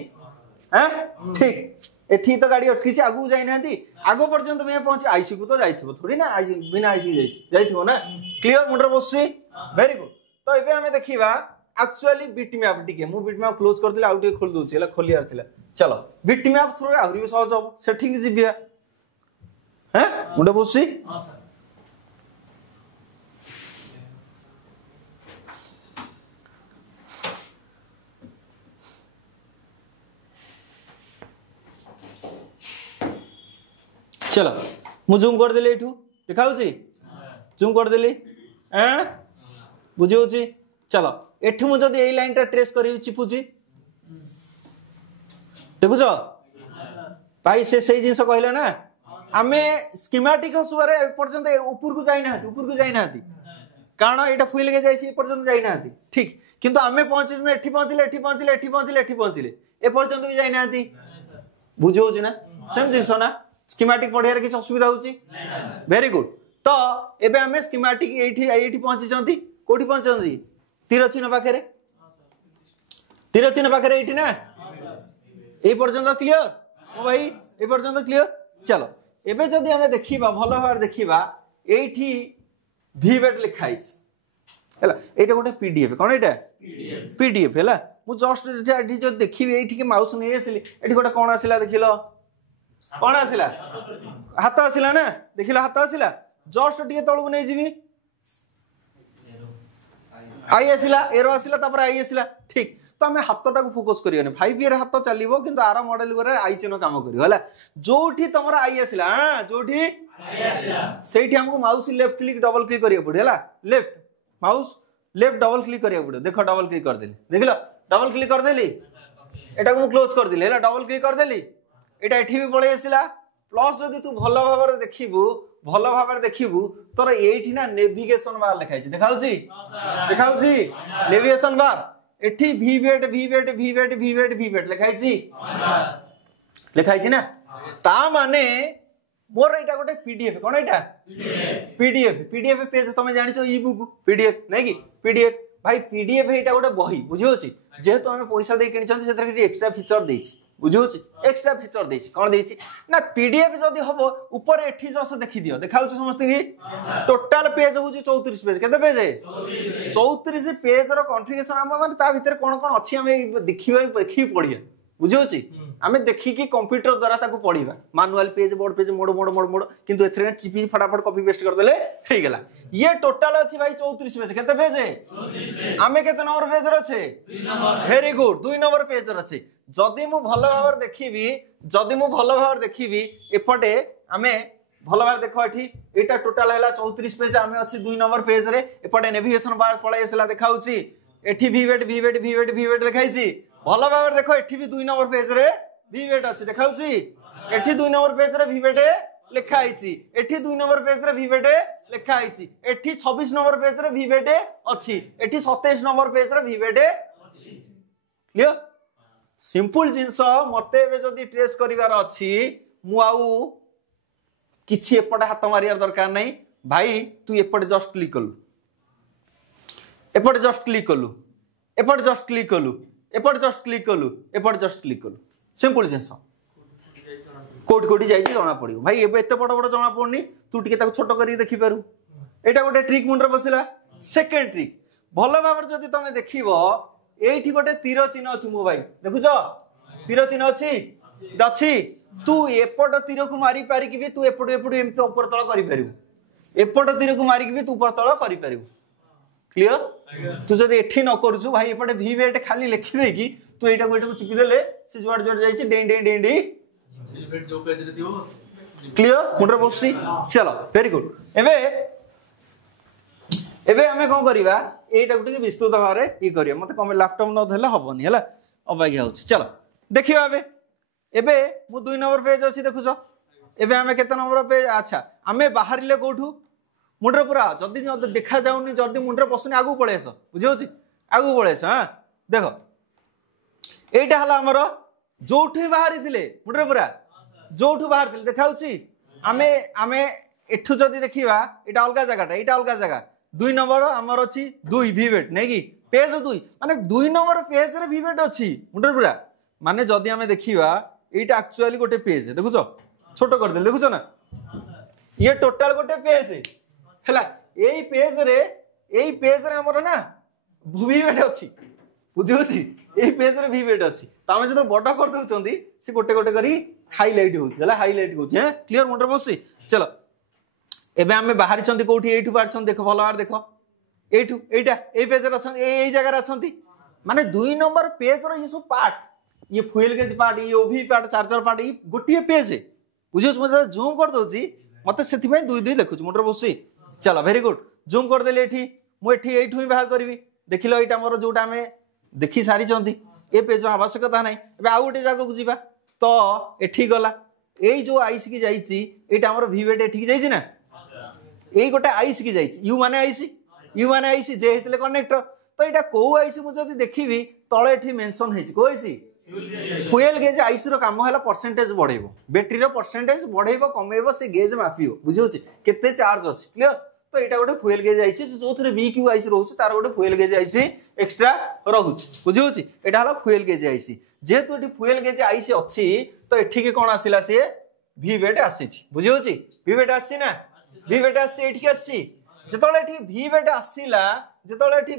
हैं ठीक एथी तो गाड़ी अटकी छी आगु जाई नांती आगो पर्यंत में पहुंच आईसी को तो जाइथबो थोड़ी ना बिना आईसी जाइथबो ना क्लियर मुंडे बसी वेरी गुड तो एबे हमें देखिबा एक्चुअली बिटमैप टिके मु बिटमैप क्लोज कर दिले आउट के खोल दोछि हला खोलियार थिला चलो बिटमैप थ्रू आहुरी सहज हो सेठी भी जिबिया हैं मुंडे बसी हां सर चलो मु जूम कर देले एठू देखाउ छी जूम कर देली हैं बुझियो छी चलो एठू मु जदी ए लाइन टा ट्रेस करी चिपुची देखुछ भाई से सही जिंस कहले ना आमे स्कीमेटिक हसुवारे पर्यंत ऊपर को जाई नाती कारण एटा फुइल के जाइसी पर्यंत जाई नाती ठीक किंतु आमे पहुंचे ना एठी पहुंचले ए पर्यंत भी जाई नाती बुझियो छी ना सेम जिंस ना स्कीमेटिक पढियार किछ असुविधा होची वेरी गुड तो एबे हमें स्कीमेटिक एठी पहुंची चंती कोठी पहुंचंती तीर चिन्ह पाखरे एठी ना ए पर्यंत क्लियर ओ भाई ए पर्यंत क्लियर चलो एबे जदी हमें देखिबा भलो भार देखिबा एठी वीवेट लिखाइ हला एटा गोटे पीडीएफ कोन एटा पीडीएफ हला मु जस्ट एठी जो देखिबी एठी के माउस नै आसिली एठी गोटे कोन आसिला देखिलो कोन आसिला हाथ आसिला ना देखिलो हाथ आसिला जस्ट टिके तळु को नै जिबी आई आसिला एरो आसिला तापर आई आसिला ठीक तो आम हाथटा को फोकस करियो 5 रे हाथ चलिबो किंतु आर मॉडल रे आई चिन्ह काम करियो हला जोठी तमरा आई आसिला हां जोठी आई आसिला सेठी हमको mouse left click double click करियो पड़े हला left mouse left double click करियो पड़े देखो डबल क्लिक कर देली देखलो डबल क्लिक कर देली एटा को क्लोज कर देली हला डबल क्लिक कर देली एटा एठी भी पळे आसिला प्लस जदि तू भलो भाबरे देखिबू तोर एठी ना नेविगेशन बार लिखाई छी देखाउची नेविगेशन बार एठी वीवेट लिखाई छी ना ता माने मोर एटा गोटे पीडीएफ कोन एटा पीडीएफ पेज तमे जानि छ ई बुक पीडीएफ नै कि पीडीएफ भाई पीडीएफ एटा गोटे बही बुझियो छी जेहेतु हम पैसा दे किनि छन सेतर कि एक्स्ट्रा फीचर देई छी बुझियो छी एक्स्ट्रा फीचर देई छी कोन देई छी ना पीडीएफ जदी हबो ऊपर एठी जस देखि दियो देखाउ छी समस्त की टोटल पेज होची 34 पेज केते पेज है 34 पेज रो कॉन्फ़िगरेशन हम माने ता भीतर कोन कोन अछि हम देखि पढिया बुझियो छी आमे देखि कि कंप्यूटर द्वारा ताको पढिबा मैनुअल पेज बोर्ड पेज मोड़ किंतु एथरे चिपी फटाफट कॉपी पेस्ट कर देले हे गेला ये टोटल अछि भाई 34 पेज केते पेज है आमे केते नंबर पेज रो छे 2 number very good 2 number page रो छे जदि मु भलो भाबर देखिबी एपटे आमे भलो भाबर देखो एठी एटा टोटल हैला 34 पेज आमे अछि 2 नंबर पेज रे एपटे नेविगेशन बार पळे आसला देखाउची एठी वीवेट लिखाई छी भलो भाबर देखो एठी भी 2 नंबर पेज रे वीवेट अछि देखाउची एठी 2 नंबर पेज रे वीवेट लिखा आइची एठी 2 नंबर पेज रे वीवेट लिखा आइची एठी 26 नंबर पेज रे वीवेट अछि एठी 27 नंबर पेज रे वीवेट अछि क्लियर सिंपल जिंस मते बे जदी ट्रेस करिवार अछि मु आउ किछि एपटे हाथ मारियार दरकार नै भाई तू एपटे जस्ट क्लिक कलु एपटे जस्ट क्लिक कलु एपटे जस्ट क्लिक कलु एपटे जस्ट क्लिक कलु एपटे जस्ट क्लिक कलु सिंपल जिंस कोड कोडी जाई छी जणा पड़ियो भाई एबे एते बड़ बड़ जणा पड़नी तू टिके ताको छोटो करी देखि पारु एटा गोटे ट्रिक मुंडर बसिला सेकंड ट्रिक भलो भाबर जदी तमे देखिबो एठी गोटे तीर चिन्ह अछि मो भाई देखुछो तीर चिन्ह अछि तू एपट तीर को मारी पारि कि भी तू एपट एमते ऊपर तळ करि परिबु एपट तीर को मारी कि भी तू ऊपर तळ करि परिबु क्लियर तू जदी एठी न करछु भाई एपटे वीवेट खाली लिखि दे कि तू एटा को चिपि देले से जुआड जाई छी डें वीवेट जो पेज रे थियो क्लियर मुंडर बससी चलो वेरी गुड एबे हमें कोन करिवा एटा गुटे विस्तृत भारे ई करिया मते कम लैपटॉप न धले हबनी हला अबागी होछ चलो देखिबा एबे मु 2 नंबर पेज अछि देखुछो एबे हमें केते नंबर पेज अच्छा हमें बाहरिले कोठू मुंडर पूरा जदी देखा जाउनी जदी मुंडर पसने आगु पळेस बुझियो छी आगु पळेस हां देखो एटा हला हमर जोठी बाहरी थिले मुंडर पूरा जोठू बाहर थिले देखाउ छी हमें एठू जदी देखिबा एटा अलगा जगह 2 नंबर हमर अछि 2 वीवेट नै कि पेज 2 माने 2 नंबर पेज रे वीवेट अछि मुंडर पूरा माने जदी हमें देखिबा एटा एक्चुअली गोटे पेज है देखुछो छोटो कर दे देखुछो ना ये टोटल गोटे पेज है हला एई पेज रे हमर ना वीवेट अछि बुझियो छी एई पेज रे वीवेट अछि तामे जतो बडा कर दउचंदी से गोटे गोटे करी हाईलाइट होउछ हला हाईलाइट होउछ हैं क्लियर मुंडर बससी चलो एबे हमें बाहरी छंती कोठी एठू बाहर छंती देखो भलो बार देखो एठू एटा ए पेज रे छंती ए जगह रे छंती माने 2 नंबर पेज रो ये सब पार्ट ये फ्यूल गेज पार्ट ये ओवी पार्ट चार्जर पार्ट ये गोटिए पेज है बुझियो मजे जूम कर दोची मते सेति में 2 लिखुछ मुंडर बससी चलो वेरी गुड जूम कर देले एठी मु एठी एठू ही बाहर करबी देखिलो एटा मोर जोटा हमें देखि सारी छंती ए पेज रो आवश्यकता नै एबे आ गोटे जागा को जीवा तो एठी गला एई जो आईस की जाईची एटा हमर वीवेट एठी की जाईची ना एई गोटे आईस की जाईची यू माने आईसी जे हेतले कनेक्टर तो एटा को आईसी मु जदी देखिबी तळे एठी मेंशन हेची को आईसी फ्यूल गेज आईसी रो काम हैला परसेंटेज बढ़ेबो बैटरी रो परसेंटेज बढ़ेबो कमेबो से गेज मापियो बुझियो छी केते चार्ज अछि क्लियर तो एटा गोटे फ्यूल गेज आईसी जोथरे बीक्यू आईसी रहउछ तार गोटे फ्यूल गेज आईसी एक्स्ट्रा रहउछ बुझियो छी एटा हला फ्यूल गेज आईसी जेहेतु एठी फ्यूल गेज आईसी अछि तो एठी के कोन आसिला से वीवेट आसी छी बुझियो छी वीवेट आसी ना वीवेट आसी एठी आसी जेतोले एठी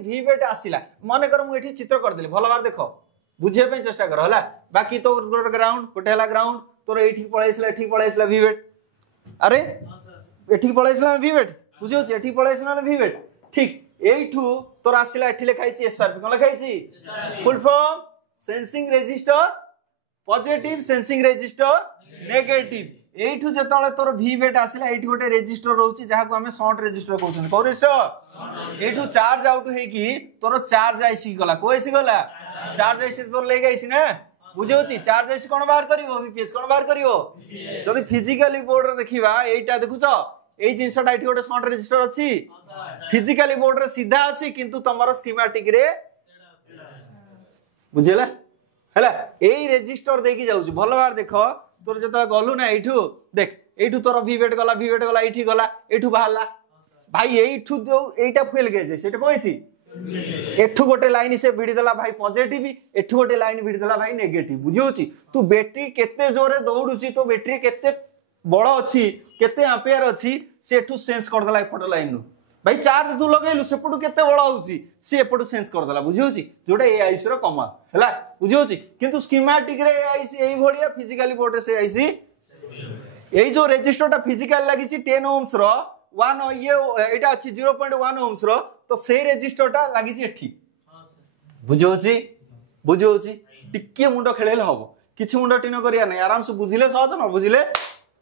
वीवेट आसीला माने कर मु एठी चित्र कर देली भलो बार देखो बुझे पे चेष्टा कर हला बाकी तो ग्राउंड गोटे हला ग्राउंड तोर एठी पळाइसला वीवेट अरे एठी पळाइसला वीवेट बुझियो छी एठी पळाइसला वीवेट ठीक एठू तोर आसिला एठी लिखाई छि एसआरपी कोन लिखाई छि full form sensing resistor positive sensing resistor negative एठू जेतले तोर वीवेट आसिला एठी गोटे रजिस्टर रहउछि जहा को हमें शॉर्ट रजिस्टर कहउछन को रजिस्टर एठू चार्ज आउट हे कि तोर चार्ज आइसी गला को आइसी गला चार्ज आइसी तोर ले गइसी ना बुझौछि चार्ज आइसी कोन बाहर करिवो वीपीएच कोन बाहर करिवो जदी फिजिकली बोर्ड रे देखिबा एटा देखुछो एई जिंसटा एठी गोटे शॉर्ट रजिस्टर अछि फिजिकली बोर्ड रे सीधा अछि किंतु तमरो स्कीमेटिक रे बुझिला हैला एई रजिस्टर देकी जाउछि भलो बार देखो तोर जत गलु ना एठू देख एठू तोर वीवेट गला एठी गला एठू बाहरला भाई एठू जो एटा फुल गेज सेटा कोइसी एठू गोटे लाइन से भिड़ी देला भाई पॉजिटिव एठू गोटे लाइन भिड़ी देला भाई नेगेटिव बुझियोछि तू बैटरी केते जोरे दौडुछि तो बैटरी केते बड़ अछि केते एम्पियर अछि से एठू सेंस कर देला एपट लाइन नु भाई चार्ज तू लगेलु सेपटू केते बड़ होउछि से एपटू सेंस कर देला बुझियोछि जोटा एआईसी रो कमाल हैला बुझियोछि किंतु स्कीमेटिक रे एआईसी एई भलिया फिजिकली बोर्ड रे से एआईसी एई जो रजिस्टरटा फिजिकल लागि छि 10 ओम्स रो 1 ये एटा अछि 0.1 ओम्स रो तो से रजिस्टरटा लागि छि एठी बुझियोछि टिके मुंडो खेलेले हबो किछि मुंडो टिनो करिया नै आराम से बुझिले सहज न बुझिले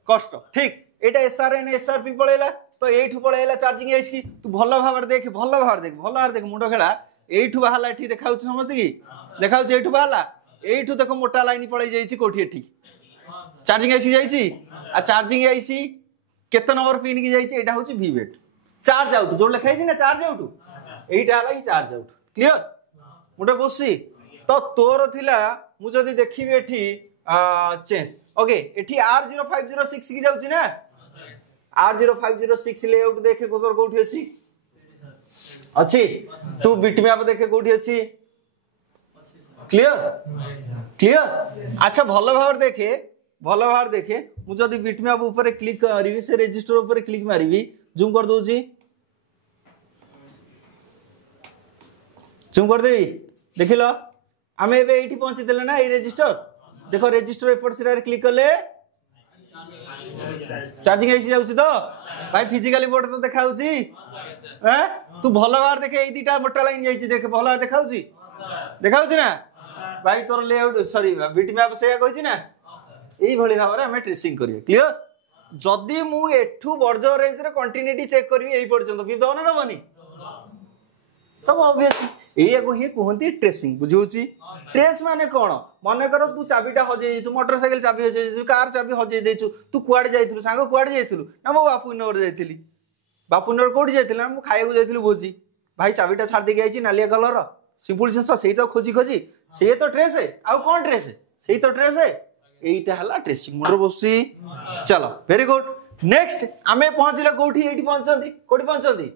कष्ट ठीक एटा एसआरएन एसआरपी पळेला तो एठू पळेला चार्जिंग आइस की तू भलो भाबर देख मुंडो खेला एठू बाहला एठी देखाउछ समझ की देखाउछ एठू बाहला एठू देखो मोटा लाइन पळै जाईछि कोठी एठी चार्जिंग आइस जाईछि आ चार्जिंग आइसी केते नंबर पिन की जाईछि एटा होछि वीवेट चार्ज आउट जो लिखाई छी ना चार्ज आउट एटा हला ही चार्ज आउट क्लियर मुंडो बसी तो तोर थिला मु जदी देखिबे एठी चेंज ओके एठी R0506 की जाउछि ना R0506 लेआउट देखे कोतर कोठी अछि अछि तू बिट मैप देखे कोठी अछि क्लियर अच्छा भलो भावर देखे मु जदी बिट मैप ऊपर क्लिक करिवि से रजिस्टर ऊपर क्लिक मारिवि जूम कर दोछि जूम कर देई देखिलो आमे एबे एठी पहुंची देले ना ए रजिस्टर देखो रजिस्टर एपट सिरा रे क्लिक करले चार्जिंग आइसी जाउछि तो भाई फिजिकली बोर्ड तो देखाउछि हैं तू भलो बार देखे ए दीटा मोटा लाइन जाइछि देख भलो देखाउछि ना भाई तोर लेआउट सॉरी बिट मैप से कहिछि ना एई भली भाबरे हमें ट्रेसिंग करियो क्लियर जदी मु एठू बर्जो रेंज रे कंटिन्यूटी चेक करबी एई पर्यंत कि दो ना दबनी तब ऑब्वियसली एया को ही कहंती ट्रेसिंग बुझौछि ट्रेस माने कोन माने कर तू चाबीटा हजे तू मोटरसाइकिल चाबी हजे तू कार चाबी हजे देछु तू कुआडे जाइथिलु सांग कुआडे जाइथिलु ना मो बापूनगर जाइथिली बापूनगर कोडी जाइथिल ना मु खाइबो जाइथिलु भोजी भाई चाबीटा छाड़ दे गइछि नालिया कलर सिंपल जिंस सेही तो खोजी से तो ट्रेस है आउ कोन ट्रेस है सेही तो ट्रेस है एईटा हला ट्रेसिंग मुंडर बसी चलो वेरी गुड नेक्स्ट आमे पहुंचले कोठी एठी पहुंचंती कोठी पहुंचंती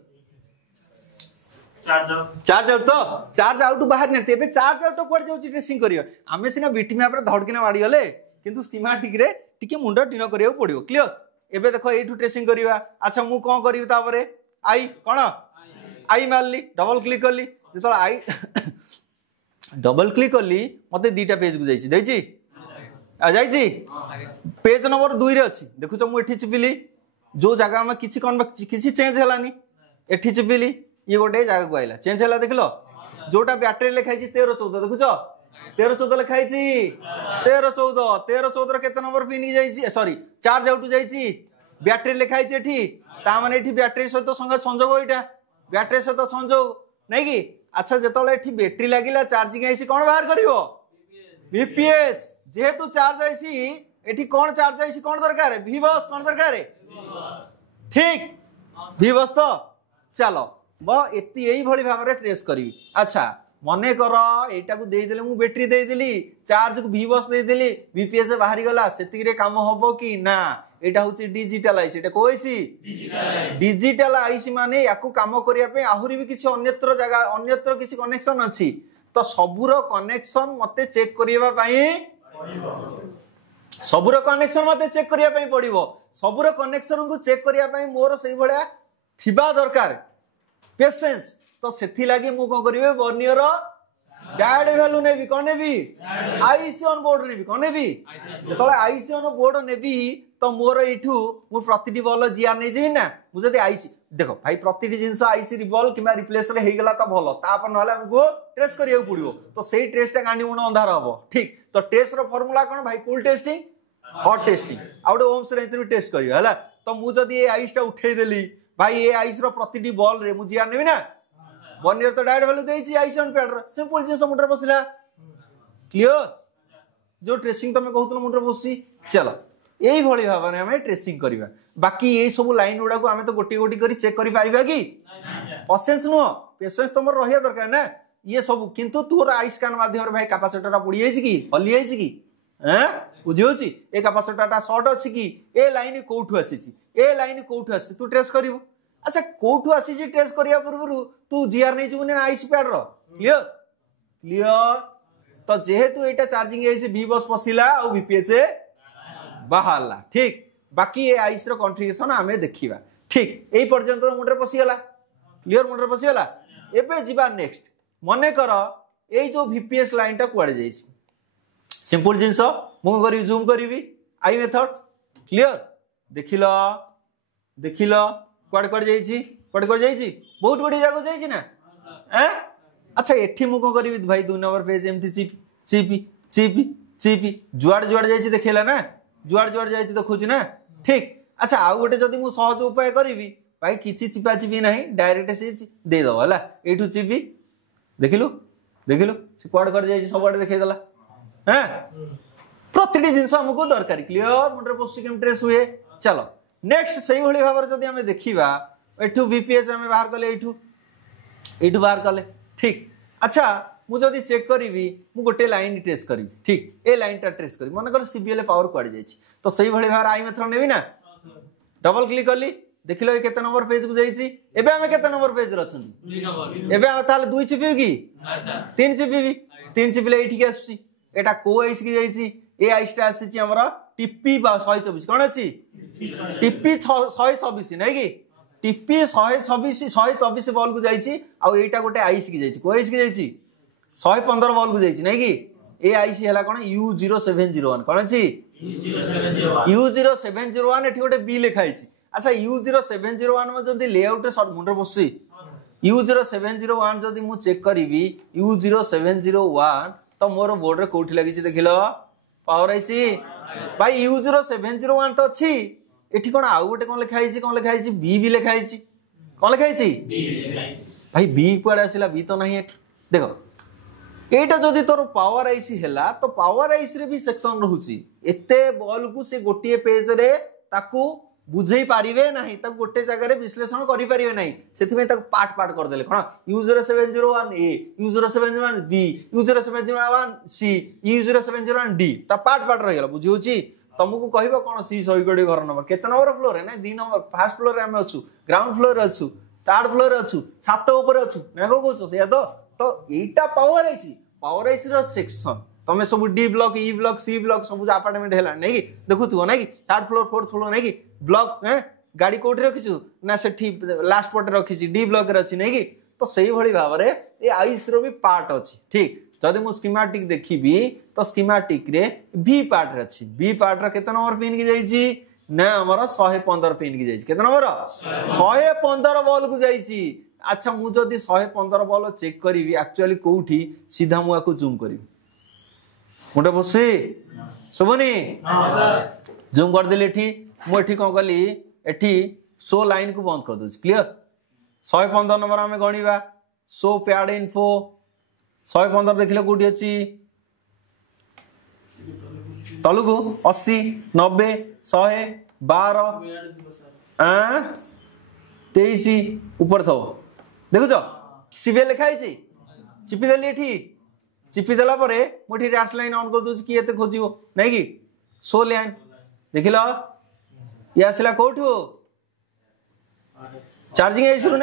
चार्ज आउट बाहर नेते बे चार्ज आउट कोड जाउची ट्रेसिंग करियो आमे सिना बीटी मैप रे धडकिना वाडी गले किंतु स्कीमेटिक रे टिके मुंडो टिनो करियो पड़ियो क्लियर एबे देखो एठू ट्रेसिंग करिवा अच्छा मु कोन करिवि तापरे आई कोन आई मारली डबल क्लिक करली जेतो आई डबल क्लिक करली मते दीटा पेज को जाईची दैची आ जाईची पेज नंबर 2 रे अछि देखु छ मु एठी चिपिली जो जगह में किछि चेंज हलानी एठी चिपिली ये गोटे जगह को आइला चेंज हला देखलो जोटा बैटरी लिखाई छी 13 14 देखु छ 13 14 लिखाई छी 13 14 केते नंबर पिन की जाईची सॉरी चार्ज आउट जाईची बैटरी लिखाई छी एठी ता माने एठी बैटरी सहित संजोग एटा बैटरी सहित संजोग नै की अच्छा जेतले एठी बैटरी लागिला चार्जिंग आईसी कोन बाहर करिवो वीपीएच जेहेतु चार्ज आईसी एठी कोन चार्ज आईसी कोन दरकार है वीबस कोन दरकार है ठीक वीबस तो चलो बो एती एई भली भाबरे ट्रेस करी अच्छा मने कर एटा को देई देले मु बैटरी देई देली चार्ज को वीबस देई देली वीपीएस बाहरी गला सेति रे काम होबो कि ना एटा होची डिजिटल आईसी एटा कोइसी डिजिटल आईसी माने याकू काम करिया पे आहुरी भी किछि अन्यत्र किछि कनेक्शन अछि तो सबुरो कनेक्शन मते चेक करियबा पई सबुरो कनेक्शन मते चेक करिया पई पड़िबो सबुरो कनेक्शन को चेक करिया पई मोर सही भलिया थिबा दरकार पेशेंस तो सेथि लागि मु कोन करिवे वर्नियर डायड वैल्यू नेबी कोन नेबी आईसी ऑन बोर्ड नेबी कोन नेबी जतले आईसी ऑन बोर्ड नेबी तो मोर इठू मु प्रतिटी बल जीआर नै जेबी ना मु जदी आईसी देखो भाई प्रतिटी जिनस आईसी रिवॉल्व किबा रिप्लेस रे हे गला त भलो तापर नहले हमको ट्रेस करिया पड़ियो तो सेही ट्रेसटा गांडी मुण अंधार हबो ठीक तो टेस्ट रो फार्मूला कोन भाई cool testing hot testing out ohms range रे टेस्ट करियो हला तो मु जदी ए आइसटा उठेई देली भाई ए आइस रो प्रतिटी बॉल रे मु जिया नेबी ना 1 ईयर तो डायरेक्ट वैल्यू देइची आइस ऑन पैड रो सिंपल जिनस मुंडर बसला क्लियर जो ट्रेसिंग तमे कहउतलो मुंडर बससी चलो यही भली भाव में हमें ट्रेसिंग करवा बाकी ये सब लाइन गुड़ा को हमें तो गोटी गोटी करी चेक करि पारिबा कि पेशेंस नुह पेशेंस तुम रहिया दरकार ना ये सब किंतु तोर आइस कान माध्यम रे भाई कैपेसिटर पड़ी जाइछि कि हली जाइछि कि हैं बुझियोछि ए कैपेसिटर शॉर्ट अछि कि ए लाइन कोठु आसीछि ए लाइन कोठु आसी तू ट्रेस करिवु अच्छा कोठु आसीछि ट्रेस करिया पूर्व तू जीआर नै जुने आइस पैड रो क्लियर क्लियर तो जेहेतु एटा चार्जिंग एसी बी बस पसिला और बीपीएच बाहरला ठीक बाकी ये आइस रो कॉन्फ़िगरेशन हमें देखिबा ठीक एई पर्यंत मुंडरे पसिगला क्लियर मुंडरे पसिगला एबे जिबा नेक्स्ट मने कर एई जो वीपीएस लाइन टा कुआडे जाइछि सिंपल जिंस मु करी जूम करीबी आई मेथड क्लियर देखिलो देखिलो कुआडे कुआडे जाइछि कुआडे कुआडे जाइछि बहुत बड़ी जगह जाइछि ना हैं अच्छा एठी मु को करीबी भाई 2 नंबर पेज एमती चिपी चिपी चिपी चिपी जुआड जुआड जाइछि देखिला ना जुआड जुआड जाइछि देखुछि ना ठीक अच्छा आउ गोटे जदी मु सहज उपाय करीबी भाई किछि चिपा चिपी नाही डायरेक्ट से दे दो हला एठू चिपी देखिलु देखिलु से कोड कर जाइछि सबड देखै दला हैं प्रतिटी जिंस हमको दरकारी क्लियर मुंडरे पोस्ट केम ट्रेस हुए चलो नेक्स्ट सही होली भाबर जदी हमें देखिबा एठू वीपीएस हमें बाहर कले एठू एठू बाहर कले ठीक अच्छा मु जदी चेक करीबी मु गोटे लाइन ट्रेस करी ठीक ए लाइन टा ट्रेस करी मन कर सीबीएल पावर कुआड जाइछि तो सही भली भार आई मेथड नेबी ना डबल क्लिक करली देखिलो ए केते नंबर पेज को जाइछि एबे हमें केते नंबर पेज रछन 2 नंबर एबे ताले 2 चिपी की ना सर 3 चिपी भी 3 चिपीले एठी के आसी एटा को आइस की जाइछि ए आइस टा आसी हमरा टीपी 124 कोन अछि टीपी 124 नै की टीपी 124 बॉल को जाइछि आ एटा गोटे आइस की जाइछि को आइस की जाइछि 115 बॉल को जाइछि नै की ए आइसी हला कोन U0701 कोन अछि U0701 एठी गोटे बी लिखाइछि अच्छा U0701 में जदी लेआउट मुंडर बसि U0701 जदी मु चेक करिवि U0701 तो मोर बोर्ड रे कोठी लागिछि देखिलो पावर आइसी भाई U0701 तो अछि एठी कोन आउ गोटे कोन लिखाइछि बी भी लिखाइछि कोन लिखाइछि बी भाई बी कुआडे आसिला बी तो नाही एठी देखो एटा जदी तोर पावर आईसी हैला तो पावर आईसी रे भी सेक्शन रहउची एते बॉल को से गोटिए पेज रे ताकू बुझेई पारिबे नाही ताकू गोटे जगह रे विश्लेषण करि पारिबे नाही सेथि में ताकू पार्ट पार्ट कर देले कोन U0701 ए U0701 बी U0701 सी U0701 डी ता पार्ट पार्ट रह गेला बुझिउची तुमको कहबो कोन सी सही गडी घर नंबर केते नंबर फ्लोर है ना 2 नंबर फर्स्ट फ्लोर रे हम अछु ग्राउंड फ्लोर रे अछु थर्ड फ्लोर रे अछु छात ऊपर अछु नेगो कहछो से तो एटा पावर आईसी रो सेक्शन तमे सब D block E block C block सब अपार्टमेंट हैला नै कि देखुथबो नै कि थर्ड फ्लोर फोर्थ फ्लोर नै कि ब्लॉक हैं गाड़ी कोठी रखिछु ना सेठी लास्ट पट रखिछि डी ब्लॉक रे अछि नै कि तो सही भली भाव रे ए आईसी रो भी पार्ट अछि ठीक जदि मु स्कीमेटिक देखिबी तो स्कीमेटिक रे बी पार्ट रे अछि बी पार्ट रे केते नंबर पिन की जाईछि ना हमर 115 पिन की जाईछि केते नंबर 115 बॉल को जाईछि अच्छा मु जदी 115 बॉल चेक करिवि एक्चुअली कोठी सीधा मु आको जूम करिवि मुंडे बसे सुबनी हां सर जूम कर देले एठी मु एठी कोन कली एठी शो लाइन को बंद कर दउ क्लियर 115 नंबर हमें गणिबा शो पैड इन्फो 115 देखिले कोठी अछि तलुगु 80 90 100 12 23 ऊपर थो देखुछ सीबीएल लिखाई छी चिपी देली एठी चिपी देला परे मोठी रैश लाइन ऑन कर दोछ की एते खोजिबो नै कि शो लाइन देखिलो या आसला कोठो चार्जिंग ए शुरू